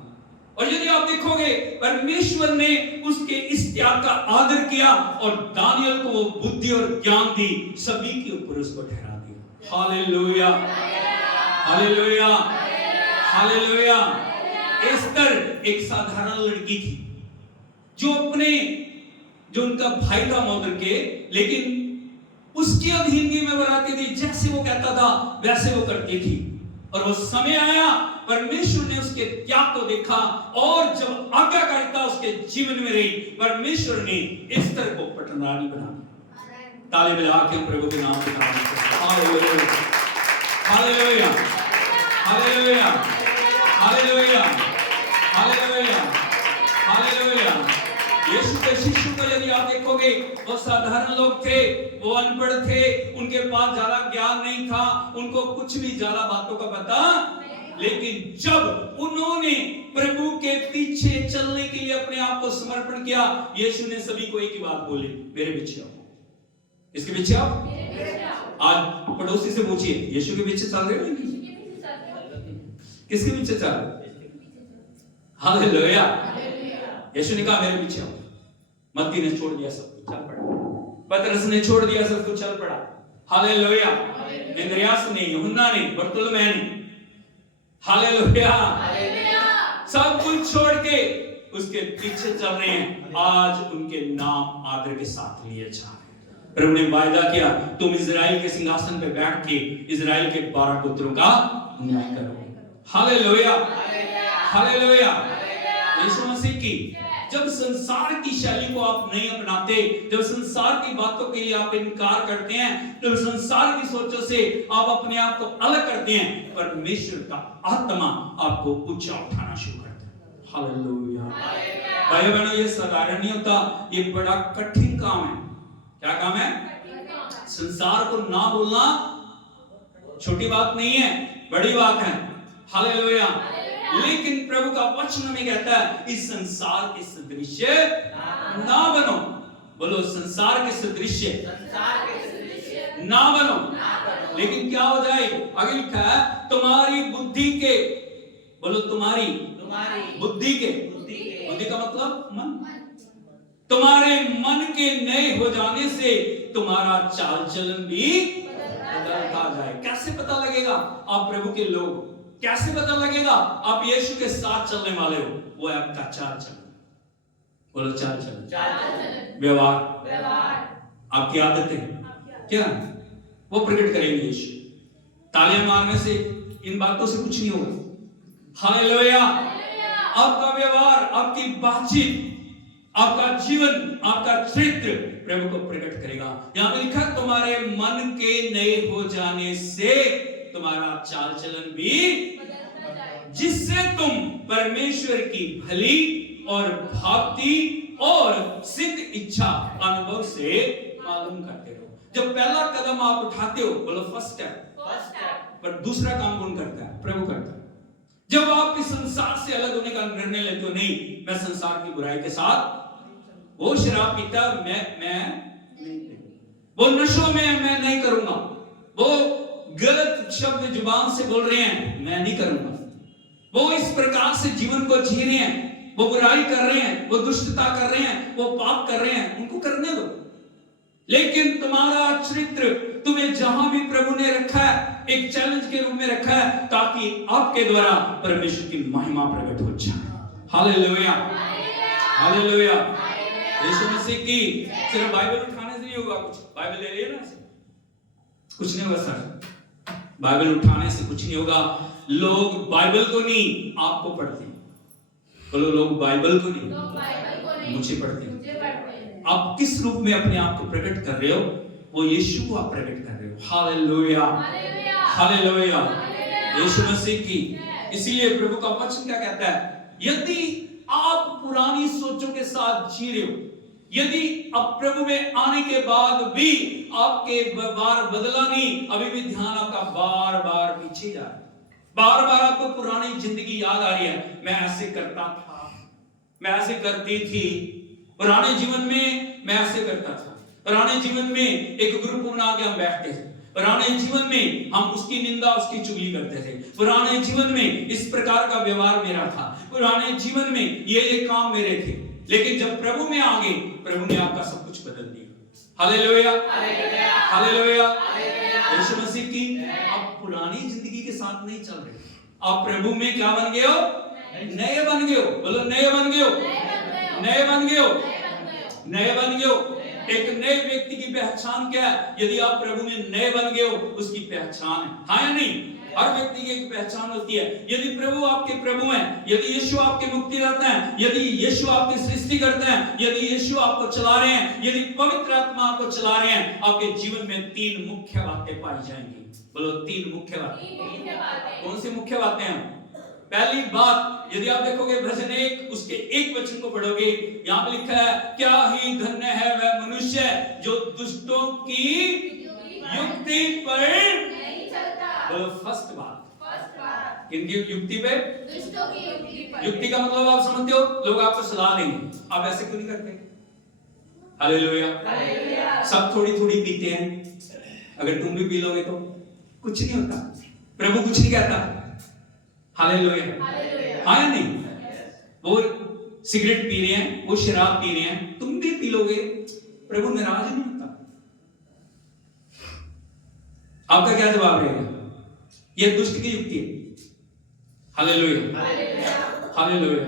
और यदि आप देखोगे, परमेश्वर ने उसके इस त्याग का आदर किया और दानियल को वो बुद्धि और ज्ञान दी, सभी के ऊपर उसको ठहरा दिया। Hallelujah, hallelujah, hallelujah. एस्तर एक साधारण लड़की थी जो उनका भाई था मॉर्डेकै, लेकिन उसकी अधीनगी में वो रहती थी। जैसे वो कहता था वैसे वो करती थी। और वो समय आया, परमेश्वर ने उसके त्याग को देखा और जब आज्ञाकारिता उसके जीवन में रही, परमेश्वर ने एस्तर को पटरानी बना दिया। ताली बजा के प्रभु के नाम पे hallelujah, hallelujah, hallelujah, hallelujah, hallelujah, hallelujah. यीशु के शिष्यों को यदि आप देखोगे, वो साधारण लोग थे, वो अनपढ़ थे, उनके पास ज्यादा ज्ञान नहीं था, उनको कुछ भी ज्यादा बातों का पता, लेकिन जब उन्होंने प्रभु के पीछे चलने के लिए अपने आप को समर्पण किया, यीशु ने सभी को एक ही बात बोली, मेरे पीछे आओ। इसके पीछे आओ। आज पड़ोसी से पूछिए, यीशु के पीछे चल रहे हो? किसके पीछे चल रहे? हालेलुया। यीशु ने कहा मेरे पीछे आओ। मत्ती ने छोड़ दिया सब कुछ, चल पड़ा। पतरस ने छोड़ दिया सब कुछ, चल पड़ा। हालेलुया। इंद्रियास ने, यूहन्ना ने, बरतुलमै ने, हालेलुया, सब कुछ छोड़ के उसके पीछे चल रहे हैं। आज उनके नाम आदर के साथ लिए जा रहे हैं। प्रभु ने वायदा किया, तुम इजराइल के सिंहासन पे बैठ के इजराइल के 12 पुत्रों का न्याय करो। Hallelujah, hallelujah. यीशु मसीह की जब संसार की शैली को आप नहीं अपनाते, जब संसार की बातों के लिए आप इनकार करते हैं, जब संसार की सोचों से आप अपने आप को अलग करते हैं, परमेश्वर का आत्मा आपको ऊंचा उठाना शुरू करता है। हालेलुया। भाइयों बहनों, ये साधारण नहीं होता, ये बड़ा कठिन काम है। क्या काम है? संसार को ना बोलना छोटी बात नहीं है, बड़ी बात है। हालेलुया। लेकिन प्रभु का वचन हमें कहता है, इस संसार के सदृश ना बनो। बोलो, संसार के सदृश ना बनो। लेकिन क्या हो जाए? आगे लिखा है, तुम्हारी बुद्धि के, बोलो तुम्हारी बुद्धि के, बुद्धि का मतलब मन, तुम्हारे मन के नए हो जाने से तुम्हारा चाल चलन भी बदलता जाए। कैसे पता लगेगा आप प्रभु के लोग? कैसे पता लगेगा आप यीशु के साथ चलने वाले हो? वो है आपका चाल चलन। बोलो चाल चलन, व्यवहार, आपकी आदतें क्या वो प्रकट करेंगे यीशु। तालियां मारने से इन बातों से कुछ नहीं होगा। हालेलुया। आपका व्यवहार, आपकी बातचीत, आपका जीवन, आपका चरित्र प्रभु को प्रकट करेगा। यहां पे लिखा तुम्हारे मन के नए हो जाने से तुम्हारा चाल चलन भी, जिससे तुम परमेश्वर की भली और भावती और सिद्ध इच्छा अनुभव से मालूम करते हो। जब पहला कदम आप उठाते हो, बोलो फर्स्ट स्टेप, पर दूसरा काम कौन करता है? प्रभु करता है। जब आप इस संसार से अलग होने का निर्णय लेते हो, नहीं मैं संसार की बुराई के साथ, वो शराब पीता मैं नहीं, वो नशों में मैं नहीं करूंगा, वो गलत शब्द जुबान से बोल रहे हैं मैं नहीं करूंगा, वो इस प्रकार से जीवन को जी रहे हैं, वो बुराई कर रहे हैं, वो दुष्टता कर रहे हैं, वो पाप कर रहे हैं, उनको करने दो। लेकिन तुम्हारा चरित्र, तुम्हें जहां भी प्रभु ने रखा है एक चैलेंज के रूप में रखा है, ताकि आपके द्वारा परमेश्वर की महिमा प्रकट हो जाए। Hallelujah, hallelujah. यीशु मसीह की सिर्फ बाइबल उठाने से नहीं होगा कुछ। बाइबल ले लिया ना, कुछ नहीं होगा सर, बाइबल उठाने से कुछ नहीं होगा। लोग बाइबल को नहीं आपको पढ़ते हैं। बोलो लोग बाइबल को नहीं मुझे पढ़ते हैं। आप किस रूप में अपने आप को प्रकट कर रहे हो? वो यीशु को आप प्रकट कर रहे हो। हालेलुया, हालेलुया, यीशु मसीह की। इसीलिए प्रभु का वचन क्या कहता है? यदि आप पुरानी सोचों के साथ जी रहे हो, यदि अब प्रभु में आने के बाद भी आपके व्यवहार बदला नहीं, अभी भी ध्यान आपका बार बार पीछे जा रहा है, बार बार आपको पुरानी जिंदगी याद आ रही है, मैं ऐसे करता था, मैं ऐसे करती थी, पुराने जीवन में मैं ऐसे करता था, पुराने जीवन में एक ग्रुप बना के हम बैठते थे, पुराने जीवन में हम उसकी निंदा उसकी चुगली करते थे, पुराने जीवन में इस प्रकार का व्यवहार मेरा था, पुराने जीवन में ये काम मेरे थे। लेकिन जब प्रभु में आ गए, प्रभु ने आपका सब कुछ बदल दिया। हालेलुया, हालेलुया, यीशु मसीह की। आप पुरानी जिंदगी के साथ नहीं चल रहे, आप प्रभु में क्या बन गए हो? नए बन गए हो। बोलो नए बन गए हो, नए बन गए हो, नए बन गए हो। एक नए व्यक्ति की पहचान क्या है? यदि आप प्रभु में नए बन गए हो, उसकी पहचान है, हाँ या नहीं? हर व्यक्ति की एक पहचान होती है। यदि प्रभु आपके प्रभु हैं, यदि यीशु आपके मुक्तिदाता हैं, यदि यीशु आपकी सृष्टि करते हैं, यदि यीशु आपको चला रहे हैं, यदि पवित्र आत्मा आपको चला रहे हैं, आपके जीवन में तीन मुख्य बातें पाई जाएंगी। बोलो तीन मुख्य बातें। कौन सी मुख्य बातें हैं? पहली बात, यदि आप देखोगे भजन 1 उसके 1 वचन को पढ़ोगे, यहाँ पे लिखा है, क्या ही धन्य है वह मनुष्य जो दुष्टों की युक्ति पर नहीं चलता। बोलो फर्स्ट बात, किनकी युक्ति पे? दुष्टों की युक्ति पर। युक्ति का मतलब आप समझते हो, लोग आपको सलाह देंगे, आप ऐसे क्यों नहीं करते? Hallelujah, hallelujah. सब थोड़ी थोड़ी पीते हैं, अगर तुम भी पी लोगे तो कुछ नहीं होता, प्रभु कुछ नहीं कहता। हालेलुया, हाँ या नहीं? वो सिगरेट पी रहे हैं, वो शराब पी रहे हैं, तुम भी पी लोगे, प्रभु नाराज नहीं होता। आपका क्या जवाब रहेगा? ये दुष्ट की युक्ति है। हालेलुया, हालेलुया,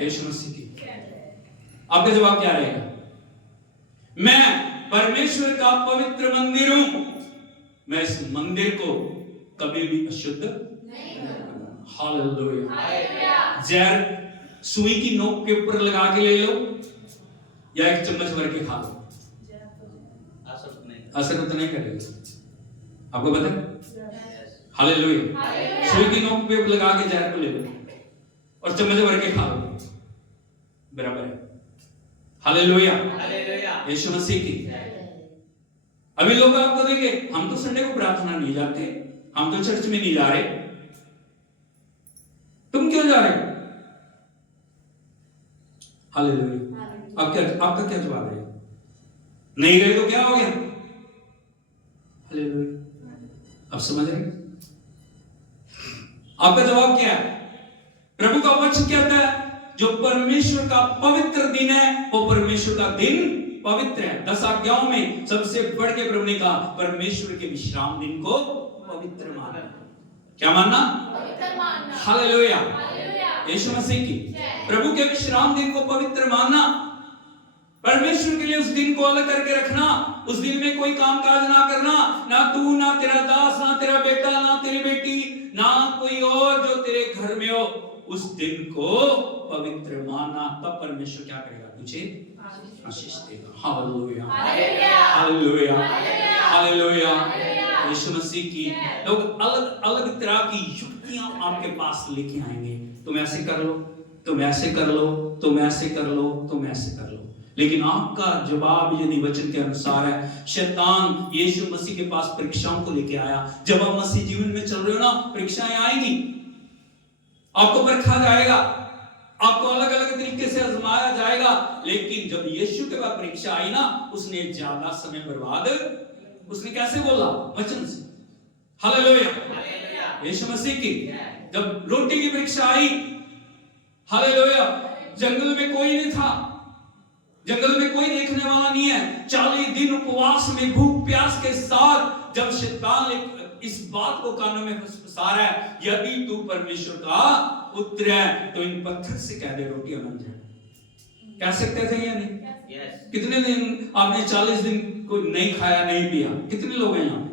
यीशु मसीह की। आपका जवाब क्या रहेगा? मैं परमेश्वर का पवित्र मंदिर हूं, मैं इस मंदिर को कभी भी अशुद्ध नहीं करूंगा। हालेलुया। जहर सुई की नोक के ऊपर लगा के ले लो या एक चम्मच भर के खा लो, असर तो नहीं करेगा। आपको पता है? हालेलुया। सुई की नोक पे लगा के जहर को ले लो और चम्मच भर के खा लो, बराबर है। हालेलुया, यीशु मसीह की। अभी लोग आपको देंगे, हम तो संडे को प्रार्थना नहीं जाते, हम तो चर्च में नहीं जा रहे, तुम क्यों जा रहे हो? हालेलुया। आपका क्या जवाब है? नहीं गए तो क्या हो गया? हालेलुया। अब समझ रहे? आपका जवाब क्या है? प्रभु का वचन क्या कहता है? जो परमेश्वर का पवित्र दिन है, वो परमेश्वर का दिन पवित्र है। 10 आज्ञाओं में सबसे बढ़ के प्रभु ने कहा परमेश्वर के विश्राम दिन को पवित्र मानना। क्या मानना? पवित्र मानना। हालेलुया, यीशु मसीह की। प्रभु के विश्राम दिन को पवित्र मानना, परमेश्वर के लिए उस दिन को अलग करके रखना, उस दिन में कोई काम काज ना करना, ना तू, ना तेरा दास, ना तेरा बेटा, ना तेरी बेटी, ना कोई और जो तेरे घर में हो, उस दिन को पवित्र मानना, तब परमेश्वर क्या करेगा? तुझे आशीष देगा। Hallelujah, hallelujah, hallelujah. यीशु मसीह की लोग अलग अलग तरह की युक्तियां आपके पास लेके आएंगे। तुम ऐसे कर लो, तुम ऐसे कर लो, तुम ऐसे कर लो, तुम ऐसे कर लो। लेकिन आपका जवाब यदि वचन के अनुसार है, शैतान यीशु मसीह के पास परीक्षाओं को लेके आया। जब आप मसीह जीवन में चल रहे हो ना, परीक्षाएं आएंगी, आपको परखा जाएगा, आपको अलग अलग तरीके से आजमाया जाएगा। लेकिन जब यीशु के बाद परीक्षा आई ना, उसने ज्यादा समय बर्बाद, उसने कैसे बोला? वचन से। हालेलुया, यीशु मसीह की जब रोटी की परीक्षा आई, हालेलुया, जंगल में कोई नहीं था, जंगल में कोई देखने वाला नहीं है। 40 दिन उपवास में भूख प्यास के साथ जब शैतान ने इस बात को कानों में फंसाया है, यदि तू परमेश्वर का पुत्र है तो इन पत्थर से कह दे रोटियां बन जाए। कह सकते थे या नहीं? कितने दिन आपने 40 दिन को नहीं खाया नहीं पिया? कितने लोग हैं यहाँ पे?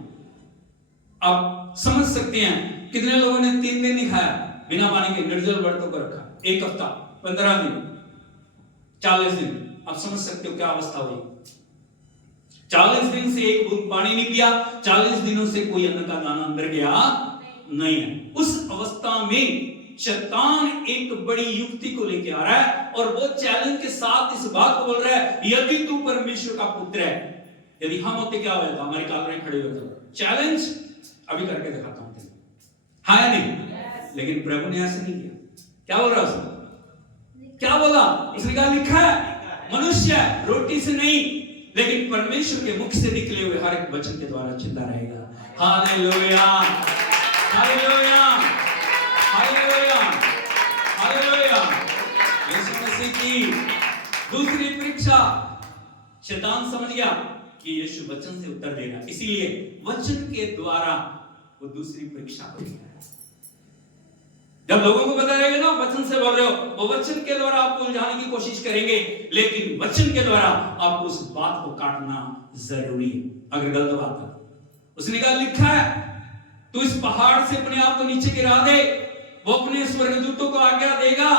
आप समझ सकते हैं कितने लोगों ने 3 दिन नहीं खाया बिना पानी के, निर्जल व्रतों को रखा, 1 हफ्ता, 15 दिन, 40 दिन। आप समझ सकते हो क्या अवस्था हुई? 40 दिन से एक बूंद पानी नहीं पिया, 40 दिनों से कोई अन्न का दाना अंदर गया नहीं है। उस अवस्था में शैतान एक बड़ी युक्ति को लेके आ रहा है और वो चैलेंज के साथ इस बात को बोल रहा है, यदि तू परमेश्वर का पुत्र है। यदि हम होते क्या होता? हमारे काल में खड़े होते। चैलेंज अभी करके दिखाता हूं तेरे, हाँ या नहीं? लेकिन प्रभु ने ऐसे नहीं किया। क्या बोल रहा उसने? क्या बोला उसने? कहा लिखा है मनुष्य रोटी से नहीं लेकिन परमेश्वर के मुख से निकले हुए हर एक वचन के द्वारा जिंदा रहेगा। Hallelujah, hallelujah, hallelujah, hallelujah. यीशु मसीह की दूसरी परीक्षा, शैतान समझ गया कि यीशु वचन से उत्तर देगा, इसीलिए वचन के द्वारा वो दूसरी परीक्षा को दिया। जब लोगों को पता रहेगा ना वचन से बोल रहे हो, वो वचन के द्वारा आपको उलझाने की कोशिश करेंगे, लेकिन वचन के द्वारा आपको उस बात को काटना जरूरी है अगर गलत बात है। उसने कहा लिखा है तू इस पहाड़ से अपने आप को नीचे गिरा दे, वो अपने स्वर्गदूतों को आज्ञा देगा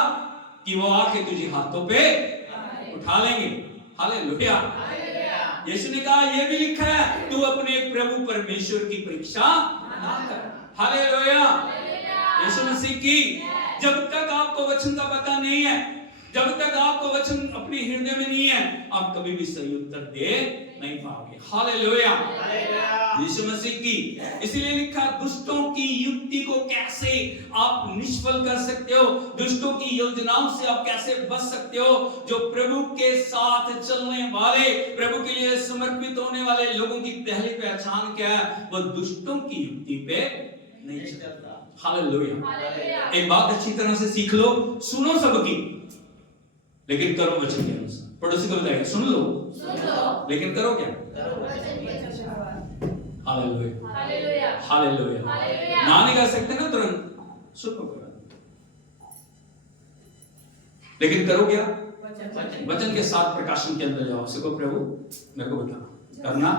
कि वो आके तुझे हाथों पे उठा लेंगे। हालेलुया। यीशु ने कहा ये भी लिखा है तू अपने प्रभु परमेश्वर की परीक्षा ना कर। हालेलुया। यीशु मसीह की जब तक आपको वचन का पता नहीं है, जब तक आपको वचन अपने हृदय में नहीं है, आप कभी भी सही उत्तर दे नहीं पाओगे। हालेलुया, यीशु मसीह की। इसलिए लिखा दुष्टों की युक्ति को कैसे आप निष्फल कर सकते हो, दुष्टों की योजनाओं से आप कैसे बच सकते हो। जो प्रभु के साथ चलने वाले, प्रभु के लिए समर्पित होने वाले लोगों की पहली पहचान क्या है? वो दुष्टों की युक्ति पे नहीं चलता। हालेलुया। एक बात अच्छी तरह से सीख लो, सुनो सबकी लेकिन करो वचन के अनुसार। पड़ोसी को बताइए सुन लो लेकिन करो क्या? Hallelujah, hallelujah. ना नहीं कर सकते ना तुरंत, सुनो लेकिन करो क्या? वचन के साथ प्रकाशन के अंदर जाओ। सिर्फ प्रभु मेरे को बता, करना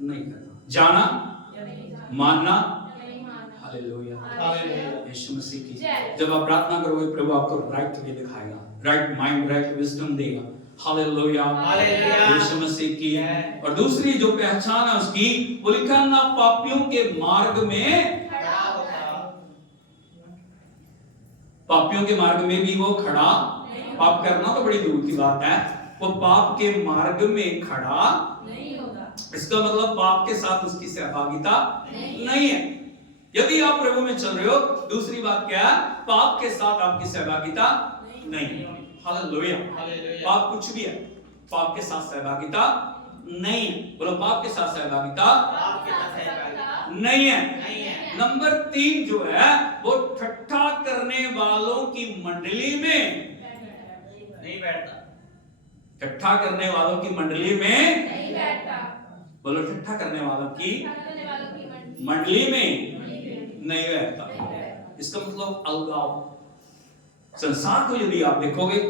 नहीं करना, जाना मानना। हालेलुया, यीशु मसीह की। जब आप प्रार्थना करोगे प्रभु आपको राइट वे दिखाएगा, राइट माइंड, राइट विजडम देगा। हालेलुया, यीशु मसीह की। और दूसरी जो पहचान है उसकी, वो लिखा ना पापियों के मार्ग में खड़ा होता। पापियों के मार्ग में भी वो खड़ा, पाप करना तो बड़ी दूर की बात है, वो पाप के मार्ग में खड़ा नहीं होगा। इसका मतलब पाप के साथ उसकी सहभागिता नहीं है। यदि आप प्रभु में चल रहे हो, दूसरी बात क्या है? पाप के साथ आपकी सहभागिता नहीं है। हालेलुया। पाप कुछ भी है, पाप के साथ सहभागिता नहीं है। बोलो पाप के साथ सहभागिता नहीं है। नंबर 3 जो है वो ठट्ठा करने वालों की मंडली में नहीं बैठता। ठट्ठा करने वालों की मंडली में नहीं बैठता। बोलो ठट्ठा करने वालों की मंडली में नहीं रहता। इसका मतलब अलगाव। संसार को यदि आप देखोगे,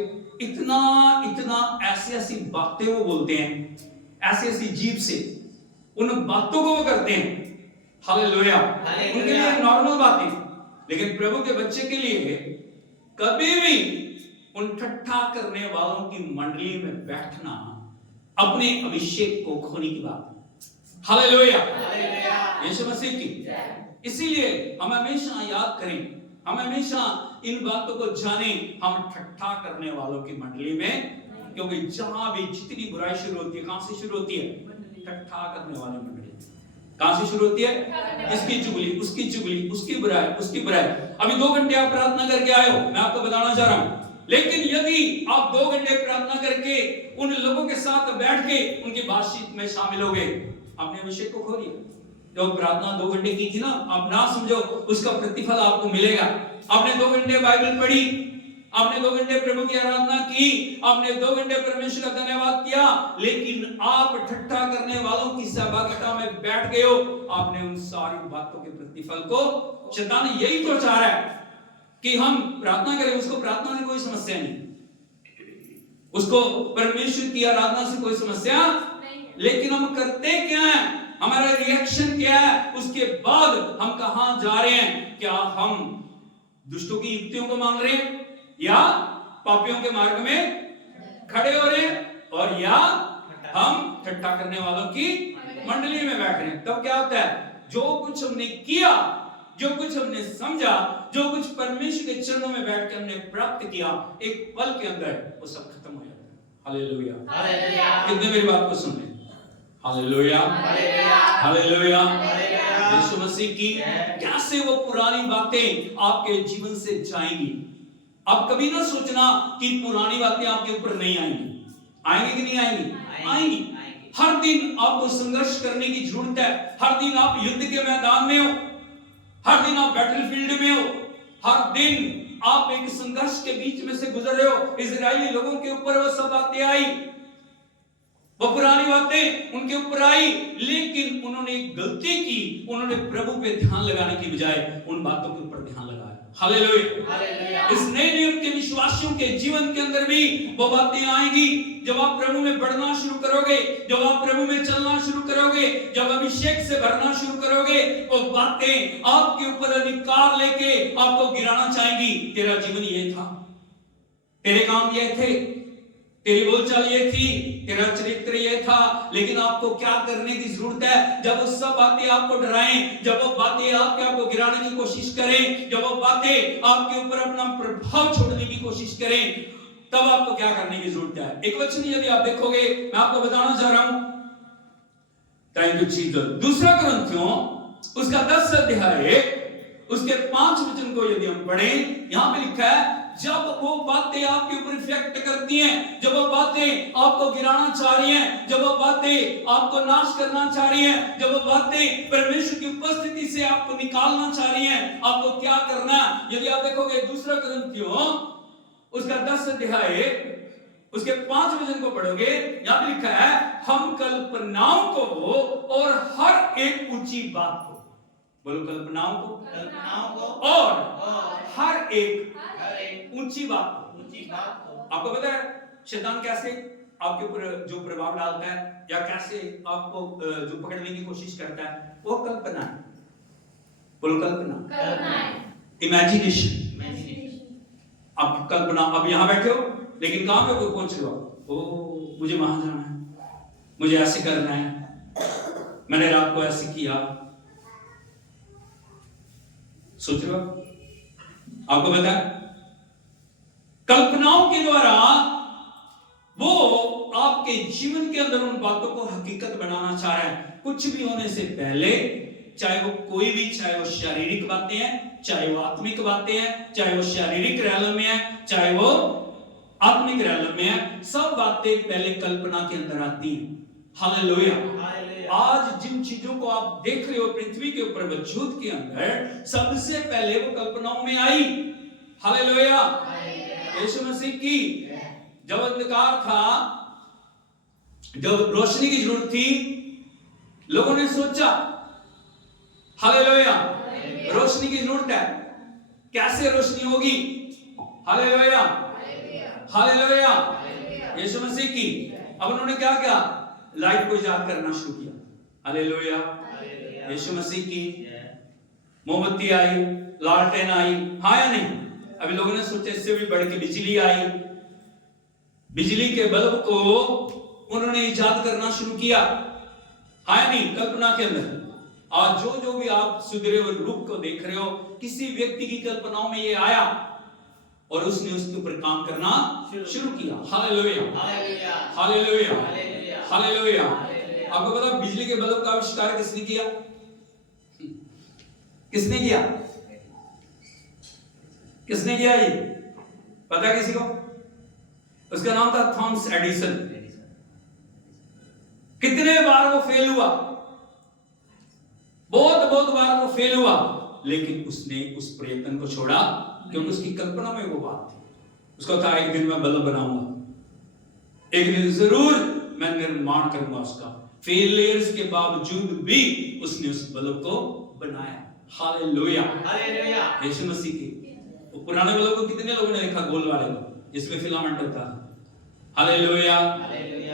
इतना इतना ऐसी ऐसी बातें वो बोलते हैं, ऐसी ऐसी जीभ से उन बातों को वो करते हैं। हालेलुया। उनके लिए नॉर्मल बातें, लेकिन प्रभु के बच्चे के लिए कभी भी उन ठट्ठा करने वालों की मंडली में बैठना अपने अभिषेक को खोने की बात है। हालेलुया, यीशु मसीह की। इसीलिए हम हमेशा याद करें, हम हमेशा इन बातों को जाने, हम ठट्ठा करने वालों की मंडली में, क्योंकि जहां भी जितनी बुराई शुरू होती है, कहां से शुरू होती है? ठट्ठा करने वाली मंडली। कहां से शुरू होती है? इसकी चुगली, उसकी चुगली, उसकी बुराई, उसकी बुराई। अभी 2 घंटे आप प्रार्थना करके आए हो, मैं आपको बताना चाह रहा हूं, लेकिन यदि आप 2 घंटे प्रार्थना करके उन लोगों के साथ बैठ के उनकी बातचीत में शामिल हो गए, आपने अभिषेक को खो दिया। जो प्रार्थना 2 घंटे की थी ना, आप ना समझो उसका प्रतिफल आपको मिलेगा। आपने 2 घंटे बाइबल पढ़ी, आपने 2 घंटे प्रभु की आराधना की, आपने 2 घंटे परमेश्वर का धन्यवाद किया, लेकिन आप ठट्ठा करने वालों की सहभागिता में बैठ गए हो, आपने उन सारी बातों के प्रतिफल को, शैतान यही तो चाह रहा है कि हम प्रार्थना करें, उसको प्रार्थना से कोई समस्या नहीं, उसको परमेश्वर की आराधना से कोई समस्या नहीं, लेकिन हम करते क्या है, हमारा रिएक्शन क्या है, उसके बाद हम कहां जा रहे हैं? क्या हम दुष्टों की युक्तियों को मान रहे हैं, या पापियों के मार्ग में खड़े हो रहे हैं, और या हम ठट्ठा करने वालों की मंडली में बैठ रहे हैं? तब क्या होता है? जो कुछ हमने किया, जो कुछ हमने समझा, जो कुछ परमेश्वर के चरणों में बैठ के हमने प्राप्त किया, एक पल के अंदर वो सब खत्म हो जाता है। Hallelujah, hallelujah. कितने मेरी बात को सुन रहे हैं? Hallelujah, hallelujah, hallelujah. यीशु मसीह की कैसे वो पुरानी बातें आपके जीवन से जाएंगी। आप कभी ना सोचना कि पुरानी बातें आपके ऊपर नहीं आएंगी। आएंगी कि नहीं आएंगी? आएंगी। हर दिन आपको संघर्ष करने की जरूरत है। हर दिन आप युद्ध के मैदान में हो, हर दिन आप बैटलफील्ड में हो, हर दिन आप एक संघर्ष के बीच में से गुजर रहे हो। इजरायली लोगों के ऊपर वो सब बातें आई, वो पुरानी बातें उनके ऊपर आई, लेकिन उन्होंने एक गलती की, उन्होंने प्रभु पे ध्यान लगाने की बजाय उन बातों के ऊपर ध्यान लगाया। हालेलुया। इस नए नियम के विश्वासियों के जीवन के अंदर भी वो बातें आएंगी। जब आप प्रभु में बढ़ना शुरू करोगे, जब आप प्रभु में चलना शुरू करोगे, जब अभिषेक से भरना शुरू करोगे, वो बातें आपके ऊपर अधिकार लेके आपको गिराना चाहेंगी। तेरा जीवन ये था, तेरे काम ये थे, तेरी बोलचाल ये थी, तेरा चरित्र ये था, लेकिन आपको क्या करने की जरूरत है? जब वो सब बातें आपको डराएं, जब वो बातें आपको गिराने की कोशिश करें, जब वो बातें आपके ऊपर अपना प्रभाव छोड़ने की कोशिश करें, तब आपको क्या करने की जरूरत है? एक वचन यदि आप देखोगे, मैं आपको बताना चाह रहा हूं, थैंक यू जीसस। 2 कुरिन्थियों उसका 10 अध्याय उसके 5 वचन को यदि हम पढ़ें, यहां पे लिखा है, जब वो बातें आपके ऊपर इफेक्ट करती हैं, जब वो बातें आपको गिराना चाह रही हैं, जब वो बातें आपको नाश करना चाह रही हैं, जब वो बातें परमेश्वर की उपस्थिति से आपको निकालना चाह रही हैं, आपको क्या करना है? यदि आप देखोगे 2 कुरिन्थियों उसका 10 अध्याय उसके 5 वचन को पढ़ोगे, यहां पे लिखा है, हम कल्पनाओं को और हर एक ऊंची बात को, बोलो कल्पनाओं को और हर एक ऊंची बात को। आपको पता है शैतान कैसे आपके ऊपर जो प्रभाव डालता है, या कैसे आपको जो पकड़ने की कोशिश करता है? वो कल्पना है। बोलो कल्पना, इमेजिनेशन। आप कल्पना, अब यहां बैठे हो, लेकिन कहां पे पहुंच रहे हो? ओ, मुझे वहां जाना है, मुझे ऐसे करना है, मैंने रात को ऐसे किया। सोच रहे हो? आपको पता है कल्पनाओं के द्वारा वो आपके जीवन के अंदर उन बातों को हकीकत बनाना चाह रहा है। कुछ भी होने से पहले, चाहे वो कोई भी, चाहे वो शारीरिक बातें हैं, चाहे वो आत्मिक बातें हैं, चाहे वो शारीरिक रैलम में है, चाहे वो आत्मिक रैलम में है, सब बातें पहले कल्पना के अंदर आती हैं। हालेलुया। आज जिन चीजों को आप देख रहे हो पृथ्वी के ऊपर वजूद के अंदर, सबसे पहले वो कल्पनाओं में आई। हालेलुया। यीशु मसीह की जब अंधकार था, जब रोशनी की जरूरत थी, लोगों ने सोचा हालेलुया रोशनी की जरूरत है, कैसे रोशनी होगी? Hallelujah, hallelujah. यीशु मसीह की अब उन्होंने क्या किया? लाइट को इजाद करना शुरू किया। हालेलुया। यीशु मसीह की मोमबत्ती आई, लालटेन आई, हाँ या नहीं? अभी लोगों ने सोचा इससे भी बढ़ के बिजली आई, बिजली के बल्ब को उन्होंने इजाद करना शुरू किया, है नहीं कल्पना के अंदर। आज जो भी आप सुधरे हुए रूप को देख रहे हो, किसी व्यक्ति की कल्पनाओं में ये आया और उसने उसके ऊपर काम करना शुरू किया। Hallelujah, hallelujah, hallelujah. आपको पता बिजली के बल्ब का आविष्कार किसने किया? किसने किया? किसने किया ये पता किसी को? उसका नाम था थॉमस एडिसन। कितने बार वो फेल हुआ, बहुत बार वो फेल हुआ, लेकिन उसने उस प्रयत्न को छोड़ा क्योंकि उसकी कल्पना में वो बात थी। उसका था एक दिन मैं बल्ब बनाऊंगा, एक दिन जरूर मैं निर्माण करूंगा उसका। फेलियर्स के बावजूद भी उसने उस बल्ब को बनाया। Hallelujah, hallelujah. यीशु मसीह की वो पुराने बल्ब को कितने लोगों ने देखा, गोल वाले को जिसमें फिलामेंट होता है। हालेलुया।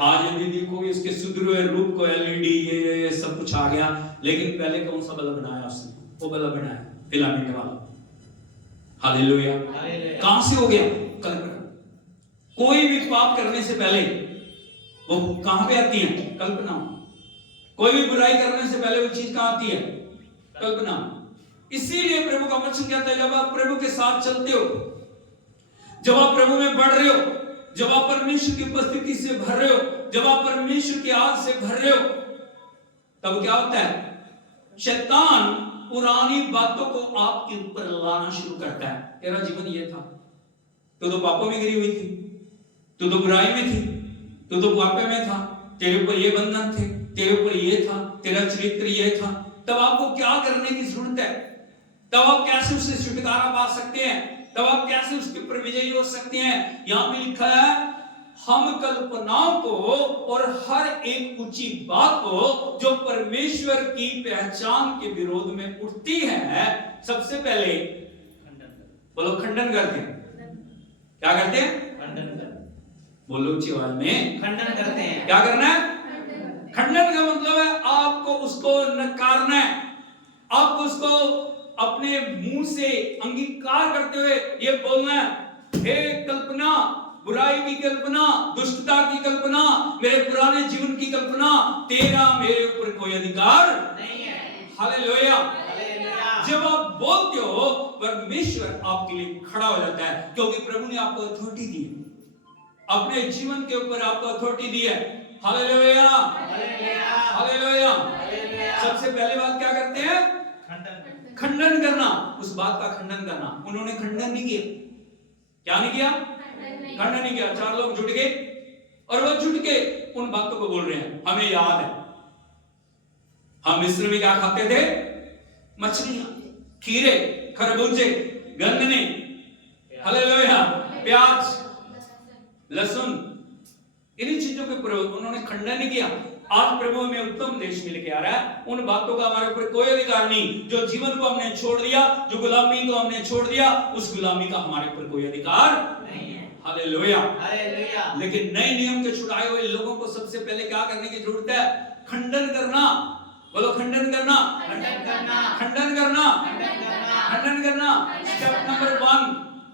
आज यदि देखो इसके सुधरे रूप को एलईडी ये सब कुछ आ गया, लेकिन पहले कौन सा बल्ब बनाया उसने? वो बल्ब बनाया फिलामेंट वाला। हालेलुया। कहां से हो गया? कल्पना। कोई भी पाप करने से पहले वो कहां पे आती है? कल्पना। कोई भी बुराई करने से पहले वो चीज कहां आती है? कल्पना। इसीलिए प्रभु का वचन कहता है जब आप प्रभु के साथ चलते हो, जब आप प्रभु में बढ़ रहे हो, जब आप परमेश्वर की उपस्थिति से भर रहे हो, जब आप परमेश्वर की आग से भर रहे हो, तब क्या होता है? शैतान पुरानी बातों को आपके ऊपर लाना शुरू करता है। तेरा जीवन ये था, तू तो पापों में गिरी हुई थी, तू तो बुराई में थी, तू तो पापे में था, तेरे ऊपर ये बंधन थे, तेरे ऊपर ये था, तेरा चरित्र ये था। तब आपको क्या करने की जरूरत है? तब आप कैसे उससे छुटकारा पा सकते हैं? तब आप कैसे उसके ऊपर विजयी हो सकते हैं? यहां पे लिखा है हम कल्पनाओं को और हर एक ऊंची बात को जो परमेश्वर की पहचान के विरोध में उठती है, सबसे पहले बोलो खंडन करते हैं। क्या करते हैं? खंडन करते। बोलो ऊंची आवाज में, खंडन करते हैं। क्या करना है? खंडन का मतलब है आपको उसको नकारना है, आपको उसको अपने मुंह से अंगीकार करते हुए ये बोलना है, हे कल्पना, बुराई की कल्पना, दुष्टता की कल्पना, मेरे पुराने जीवन की कल्पना, तेरा मेरे ऊपर कोई अधिकार नहीं है। हालेलुया। जब आप बोलते हो परमेश्वर आपके लिए खड़ा हो जाता है, क्योंकि प्रभु ने आपको अथॉरिटी दी, अपने जीवन के ऊपर आपको अथॉरिटी दी है। Hallelujah, hallelujah. सबसे पहले बात क्या करते हैं? खंडन करना, उस बात का खंडन करना। उन्होंने खंडन नहीं किया। क्या नहीं किया? खंडन नहीं किया। चार लोग जुट गए और वो जुट के उन बातों को बोल रहे हैं। हमें याद है हम मिस्र में क्या खाते थे? मछलियां, खीरे, खरबूजे, गन्ने, हालेलुया, प्याज, लहसुन, इन्हीं चीजों के ऊपर उन्होंने खंडन नहीं किया। आज प्रभु हमें उत्तम देश में लेके आ रहा है। उन बातों का हमारे ऊपर कोई अधिकार नहीं। जो जीवन को हमने छोड़ दिया, जो गुलामी को हमने छोड़ दिया, उस गुलामी का हमारे ऊपर कोई अधिकार नहीं है। Hallelujah, hallelujah. लेकिन नए नियम के छुड़ाए हुए लोगों को सबसे पहले क्या करने की जरूरत है? खंडन करना। बोलो खंडन करना, खंडन करना, खंडन करना, खंडन करना। स्टेप नंबर 1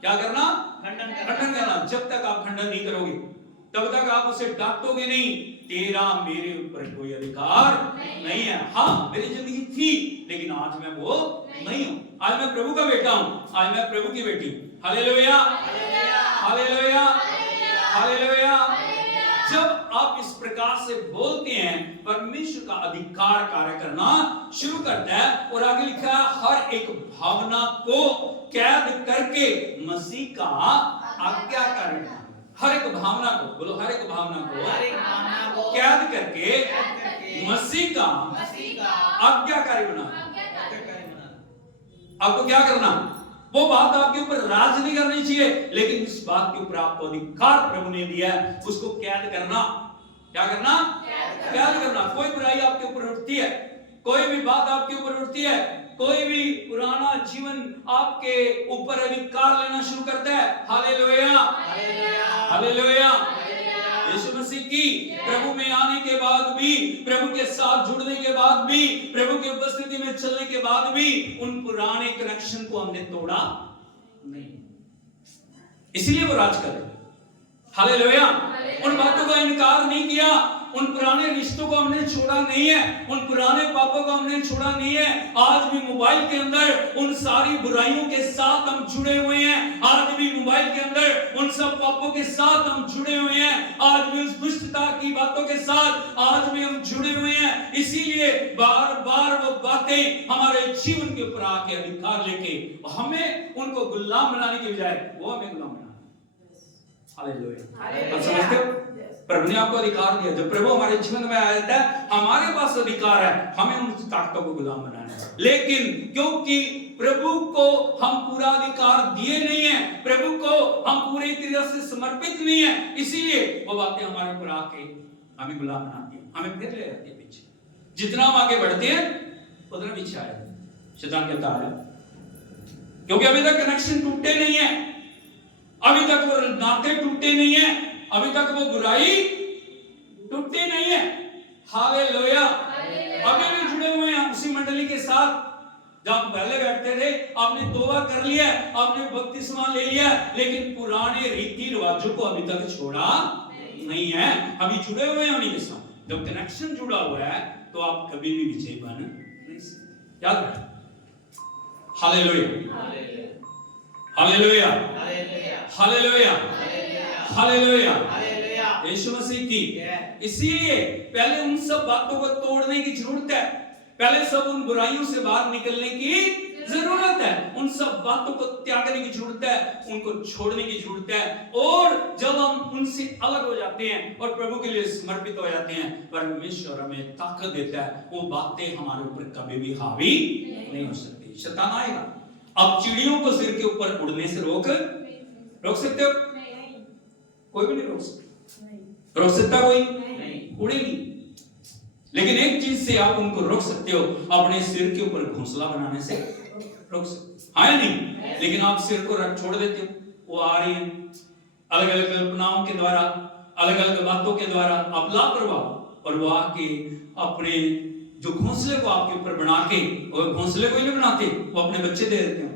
क्या करना? खंडन करना। जब तक आप खंडन नहीं करोगे तब तक आप उसे डांटोगे नहीं, तेरा मेरे ऊपर कोई अधिकार नहीं है। हाँ, मेरी जिंदगी थी, लेकिन आज मैं वो नहीं हूं। आज मैं प्रभु का बेटा हूं, आज मैं प्रभु की बेटी। Hallelujah, hallelujah, hallelujah. जब आप इस प्रकार से बोलते हैं, परमेश्वर का अधिकार कार्य करना शुरू करता है। और आगे लिखा है हर एक भावना को कैद करके मसीह का आज्ञाकारी। हर एक भावना को, बोलो हर एक भावना को कैद करके मसीह का आज्ञाकारी बना। आपको क्या करना? वो बात आपके ऊपर राज नहीं करनी चाहिए, लेकिन इस बात के ऊपर आपको अधिकार प्रभु ने दिया है, उसको कैद करना। क्या करना? कैद करना। कोई बुराई आपके ऊपर उठती है, कोई भी बात आपके ऊपर उठती है, कोई भी पुराना जीवन आपके ऊपर अधिकार लेना शुरू करता है। Hallelujah, hallelujah. यीशु मसीह की प्रभु में आने के बाद भी, प्रभु के साथ जुड़ने के बाद भी, प्रभु की उपस्थिति में चलने के बाद भी उन पुराने कनेक्शन को हमने तोड़ा नहीं। इसलिए वो राज करे। हालेलुया। उन बातों का इनकार नहीं किया, उन पुराने रिश्तों को हमने छोड़ा नहीं है, उन पुराने पापों को हमने छोड़ा नहीं है। आज भी मोबाइल के अंदर उन सारी बुराइयों के साथ हम जुड़े हुए हैं। आज भी मोबाइल के अंदर उन सब पापों के साथ हम जुड़े हुए हैं। आज भी उस दुष्टता की बातों के साथ आज भी हम जुड़े हुए हैं। इसीलिए बार बार वो बातें हमारे जीवन के ऊपर आके अधिकार लेके हमें उनको गुलाम बनाने के बजाय वो हमें गुलाम बनाना। हालेलुया। समझते हो? प्रभु ने आपको अधिकार दिया। जब प्रभु हमारे जीवन में आया था, हमारे पास अधिकार है, हमें उन ताकतों को गुलाम बनाना है। लेकिन क्योंकि प्रभु को हम पूरा अधिकार दिए नहीं है, प्रभु को हम पूरी तरह से समर्पित नहीं है, इसीलिए वो बातें हमारे ऊपर आके हमें गुलाम बनाती है, हमें फिर ले जाती है पीछे। जितना हम आगे बढ़ते हैं उतना पीछे आए। शैतान कहता है क्योंकि अभी तक कनेक्शन टूटे नहीं है, अभी तक वो नाते टूटे नहीं है, अभी तक वो बुराई टूटी नहीं है। हालेलुया। अभी भी जुड़े हुए हैं उसी मंडली के साथ जब पहले बैठते थे। आपने तौबा कर लिया, आपने बपतिस्मा ले लिया, लेकिन पुराने रीति रिवाजों को अभी तक छोड़ा नहीं है। अभी जुड़े हुए हैं उन्हीं के साथ। जब कनेक्शन जुड़ा हुआ है तो आप कभी भी विजयी बन नहीं सकते। याद रखें। Hallelujah, hallelujah, hallelujah, hallelujah. यीशु मसीह की। इसीलिए पहले उन सब बातों को तोड़ने की जरूरत है, पहले सब उन बुराइयों से बाहर निकलने की जरूरत है, उन सब बातों को त्यागने की जरूरत है, उनको छोड़ने की जरूरत है। और जब हम उनसे अलग हो जाते हैं और प्रभु के लिए समर्पित हो जाते हैं, परमेश्वर हमें ताकत देता है। वो बातें हमारे ऊपर कभी भी हावी नहीं हो सकती। शैतान आएगा। अब चिड़ियों को सिर के ऊपर उड़ने से रोक सकते हो? कोई भी नहीं रोक सकता। रोक सकता कोई? उड़ेगी। लेकिन एक चीज से आप उनको रोक सकते हो, अपने सिर के ऊपर घोंसला बनाने से रोक सकते हो। हाँ या नहीं? लेकिन आप सिर को रख छोड़ देते हो, वो आ रही है अलग अलग कल्पनाओं के द्वारा, अलग अलग बातों के द्वारा, आप लापरवाह, और वो आके अपने जो घोंसले को आपके ऊपर बना के, और घोंसले को ही नहीं बनाते, वो अपने बच्चे दे देते हैं।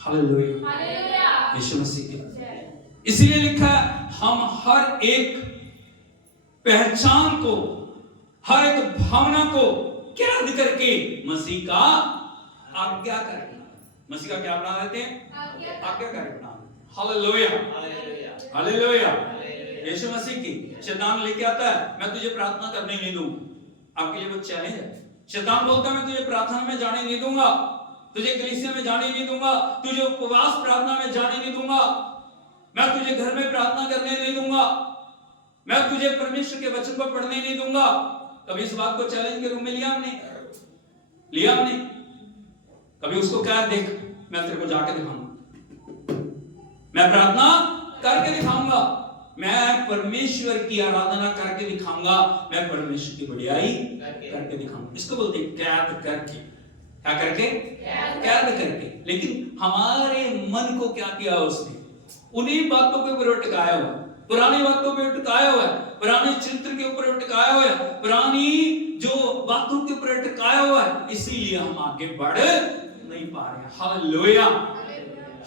हालेलुया। यीशु मसीह के। इसलिए लिखा है हम हर एक पहचान को, हर एक भावना को कैद करके मसीह का आज्ञा करें। मसीह का क्या बना देते हैं? आज्ञा करें बना। Hallelujah, hallelujah. यीशु मसीह की। शैतान लेके आता है मैं तुझे प्रार्थना करने नहीं दूंगा। आपके लिए वो चैलेंज है। शैतान बोलता है मैं तुझे प्रार्थना में जाने नहीं दूंगा, तुझे कलीसिया में जाने नहीं दूंगा, तुझे उपवास प्रार्थना में जाने नहीं दूंगा, मैं तुझे घर में प्रार्थना करने नहीं दूंगा, मैं तुझे परमेश्वर के वचन को पढ़ने नहीं दूंगा। कभी इस बात को चैलेंज के रूप में लिया हमने? कभी उसको कहा देख मैं तेरे को जाके दिखाऊंगा, मैं प्रार्थना करके दिखाऊंगा, मैं परमेश्वर की आराधना करके दिखाऊंगा, मैं परमेश्वर की बढ़ियाई करके दिखाऊंगा। इसको बोलते हैं कैद करके। क्या करके? कैद करके। लेकिन हमारे मन को क्या किया उसने? उन्हीं बातों के ऊपर अटकाया हुआ, पुरानी बातों पे अटकाया हुआ है, पुराने चरित्र के ऊपर अटकाया हुआ है, पुरानी जो बातों के ऊपर अटकाया हुआ है। इसीलिए हम आगे बढ़ नहीं पा रहे हैं। Hallelujah,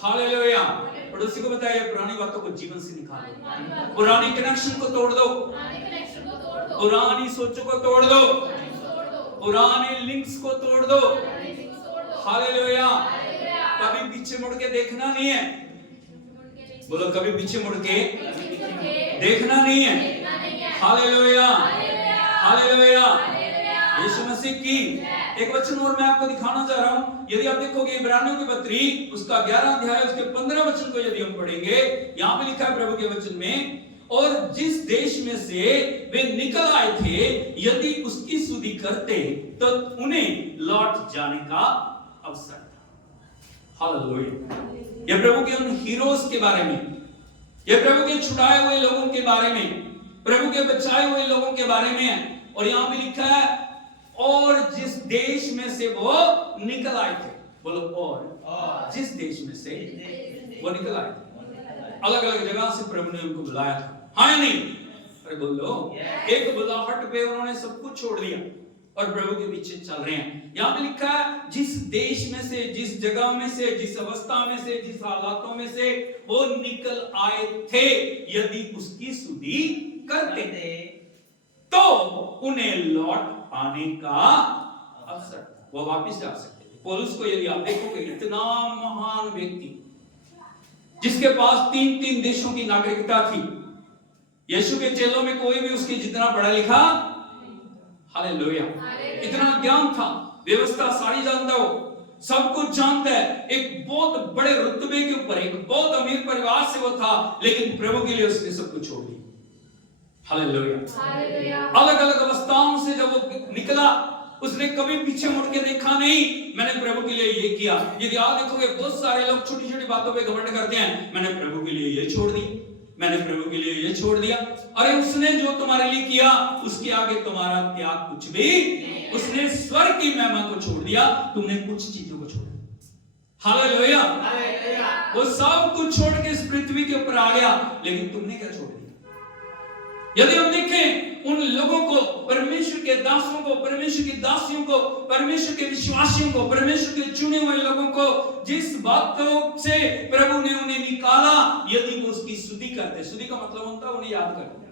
hallelujah. पड़ोसी को बताइए पुरानी बातों को जीवन से निकालो, पुरानी कनेक्शन को तोड़ दो, पुरानी सोचों को तोड़ दो, पुराने लिंक्स को तोड़ दो। हालेलुया। कभी पीछे मुड़ के देखना नहीं है। बोलो कभी पीछे मुड़ के देखना नहीं है। Hallelujah, hallelujah. यीशु मसीह की। एक वचन और मैं आपको दिखाना चाह रहा हूं। यदि आप देखोगे इब्रानियों की पत्री उसका 11 अध्याय उसके 15 वचन को यदि हम पढ़ेंगे, यहां पे लिखा है प्रभु के वचन में, और जिस देश में से वे निकल आए थे यदि उसकी सुधि करते तो उन्हें लौट जाने का अवसर था। हालेलुया। ये प्रभु के उन हीरोज के बारे में, ये प्रभु के छुड़ाए हुए लोगों के बारे में, प्रभु के बचाए हुए लोगों के बारे में है। और यहां पे लिखा है और जिस देश में से वो निकल आए थे। बोलो और जिस देश में से वो निकल आए थे। अलग अलग जगह से प्रभु ने उनको बुलाया था। हाँ या नहीं? अरे बोलो। एक बुलाहट पे उन्होंने सब कुछ छोड़ दिया और प्रभु के पीछे चल रहे हैं। यहाँ पे लिखा है जिस देश में से, जिस जगह में से, जिस अवस्था में से, जिस हालातों में से वो निकल आए थे, यदि उसकी सुधि करते थे तो उन्हें लौट आने का अवसर था, वो वापस जा सकते थे। पौलुस को यदि आप देखोगे, इतना महान व्यक्ति जिसके पास 3-3 देशों की नागरिकता थी, यीशु के चेलों में कोई भी उसके जितना पढ़ा लिखा, हालेलुया, इतना ज्ञान था, व्यवस्था सारी जानता हो, सब कुछ जानता है, एक बहुत बड़े रुतबे के ऊपर, एक बहुत अमीर परिवार से वो था, लेकिन प्रभु के लिए उसने सब कुछ छोड़ दिया। हालेलुया। अलग अलग अवस्थाओं से जब वो निकला, उसने कभी पीछे मुड़ के देखा नहीं, मैंने प्रभु के लिए ये किया। यदि आप देखोगे बहुत सारे लोग छोटी छोटी बातों पे घमंड करते हैं, मैंने प्रभु के लिए ये छोड़ दी, मैंने प्रभु के लिए ये छोड़ दिया। अरे उसने जो तुम्हारे लिए किया उसके आगे तुम्हारा त्याग कुछ भी, उसने स्वर्ग की महिमा को छोड़ दिया, तुमने कुछ चीजों को छोड़ा। हालेलुया। वो सब कुछ छोड़ के इस पृथ्वी के ऊपर आ गया, लेकिन तुमने क्या छोड़ दिया? यदि हम देखें उन लोगों को, परमेश्वर के दासों को, परमेश्वर की दासियों को, परमेश्वर के विश्वासियों को, परमेश्वर के चुने हुए लोगों को, जिस बातों से प्रभु ने उन्हें निकाला, यदि वो उसकी स्तुति करते, स्तुति का मतलब होता है उन्हें याद करते,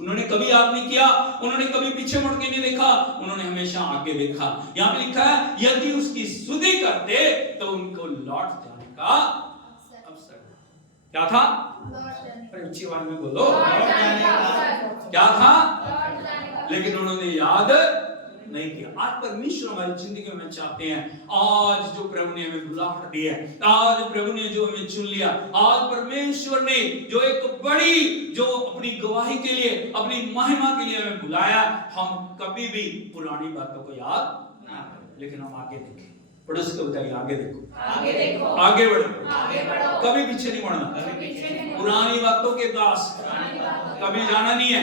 उन्होंने कभी याद नहीं किया, उन्होंने कभी पीछे मुड़ के नहीं देखा, उन्होंने हमेशा आगे देखा। यहाँ पे लिखा है यदि उसकी स्तुति करते तो उनको लौट जाने का अवसर। क्या था? ऊंची आवाज में बोलो, क्या था? लेकिन उन्होंने याद नहीं किया। आज परमेश्वर हमारी जिंदगी में चाहते हैं, आज जो प्रभु ने हमें बुलाहट दी है, आज प्रभु ने जो हमें चुन लिया, आज परमेश्वर ने जो एक बड़ी, जो अपनी गवाही के लिए, अपनी महिमा के लिए हमें बुलाया, हम कभी भी पुरानी बातों को याद ना करें, लेकिन हम आगे देखें। पड़ोस को बताइए, आगे देखो, आगे देखो, आगे बढ़ो, आगे बढ़ो, कभी पीछे नहीं मुड़ना। पुरानी बातों के दास कभी जाना नहीं है।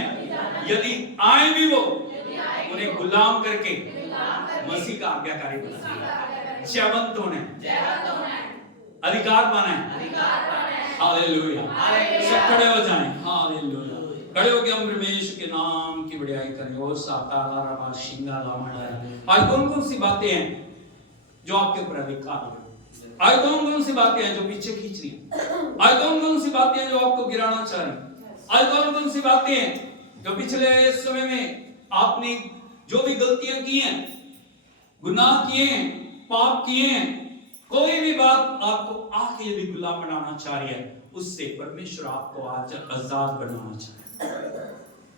यदि आए भी वो, उन्हें गुलाम करके मसीह का आज्ञाकारी बनाना, जयवंत होना है, अधिकार पाना है। हालेलुया। सब खड़े हो जाएं। हालेलुया। खड़े होकर हम परमेश्वर के नाम की बढ़ाई करें। ओ साताला रबा शिंगा लामड़ा। आज कौन कौन सी बातें हैं जो आपके ऊपर अधिकार है? आज कौन कौन सी बातें हैं जो पीछे खींच रही हैं? आज कौन कौन सी बातें हैं जो आपको गिराना चाह रही हैं? आज कौन कौन सी बातें हैं जो पिछले समय में आपने जो भी गलतियां की हैं, गुनाह किए हैं, पाप किए हैं, कोई भी बात आपको आके यदि गुलाम बनाना चाह रही है, उससे परमेश्वर आपको आज आजाद बनाना चाहता है।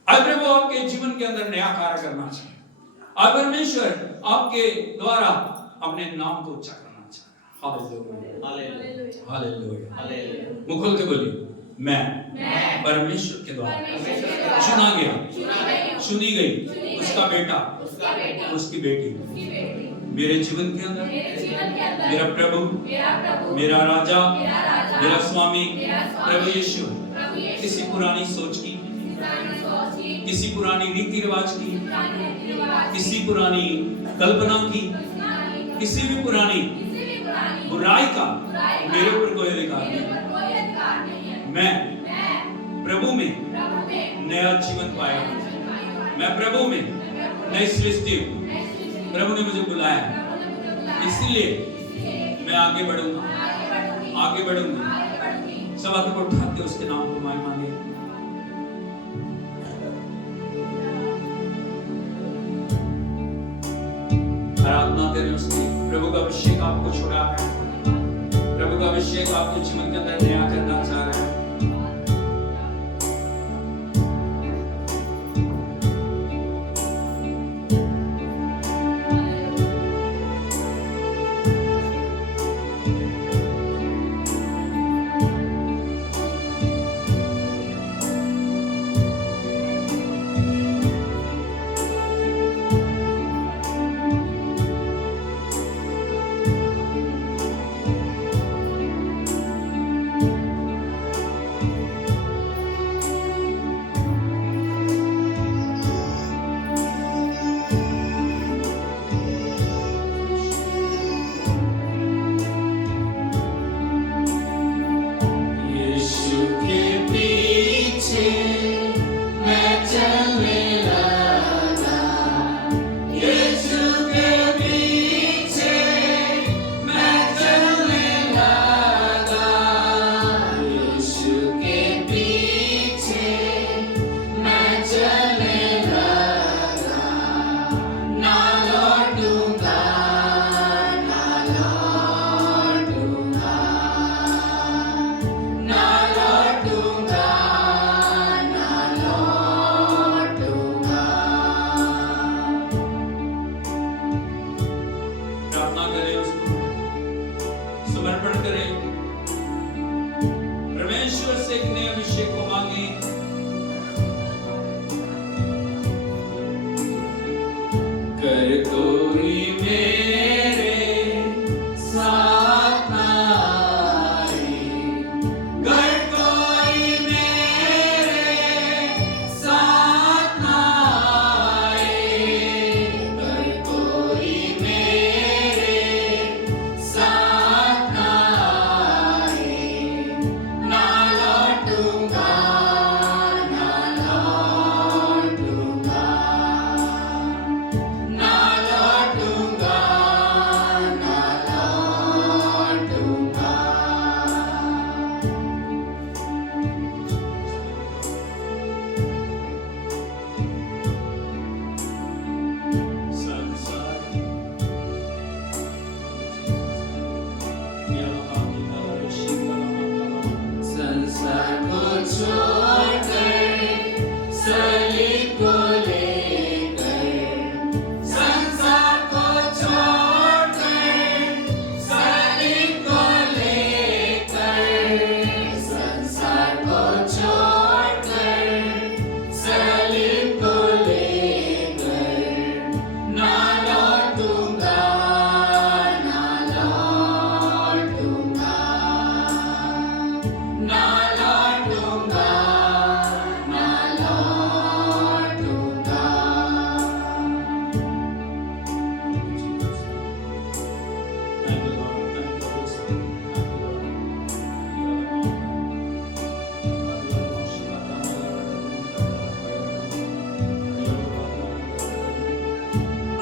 आज प्रभु आपके जीवन के अंदर नया कार्य करना चाहता है। आज परमेश्वर आपके द्वारा अपने नाम को ऊंचा करना चाहता है। Hallelujah, hallelujah, hallelujah. मुख खोल के बोलिए, मैं परमेश्वर के द्वारा चुना गया, चुनी गई उसका बेटा, उसकी बेटी, मेरे जीवन के अंदर मेरा प्रभु, मेरा राजा, मेरा स्वामी प्रभु यीशु किसी पुरानी सोच की, किसी पुरानी रीति रिवाज की, किसी पुरानी कल्पना की, किसी भी पुरानी बुराई का मेरे ऊपर कोई अधिकार नहीं। मैं प्रभु में नया जीवन पाया, मैं प्रभु में नई सृष्टि हूं। प्रभु ने मुझे बुलाया, इसलिए मैं आगे बढ़ूंगा, आगे बढ़ूंगा। सब हाथों को उठा के उसके नाम को महिमा दे। आराधना करें उसकी। प्रभु का अभिषेक आपको छुड़ा है, प्रभु का अभिषेक आपके जीवन के अंदर नया करना चाह रहा है। समर्पण करें, परमेश्वर से एक नए अभिषेक को मांगे। कर कोई मेरे साथ ना आए, कर कोई मेरे साथ ना आए, कर कोई मेरे साथ ना आए, ना लौटूंगा, ना लौटूंगा, ना लौटूंगा, ना लौटूंगा। संसार संसार को छोड़कर, सलीब को लेकर, संसार को छोड़कर, सलीब को लेकर, संसार को छोड़कर, सलीब को लेकर, ना लौटूंगा, ना लौटूंगा, ना लौटूंगा, ना लौटूंगा।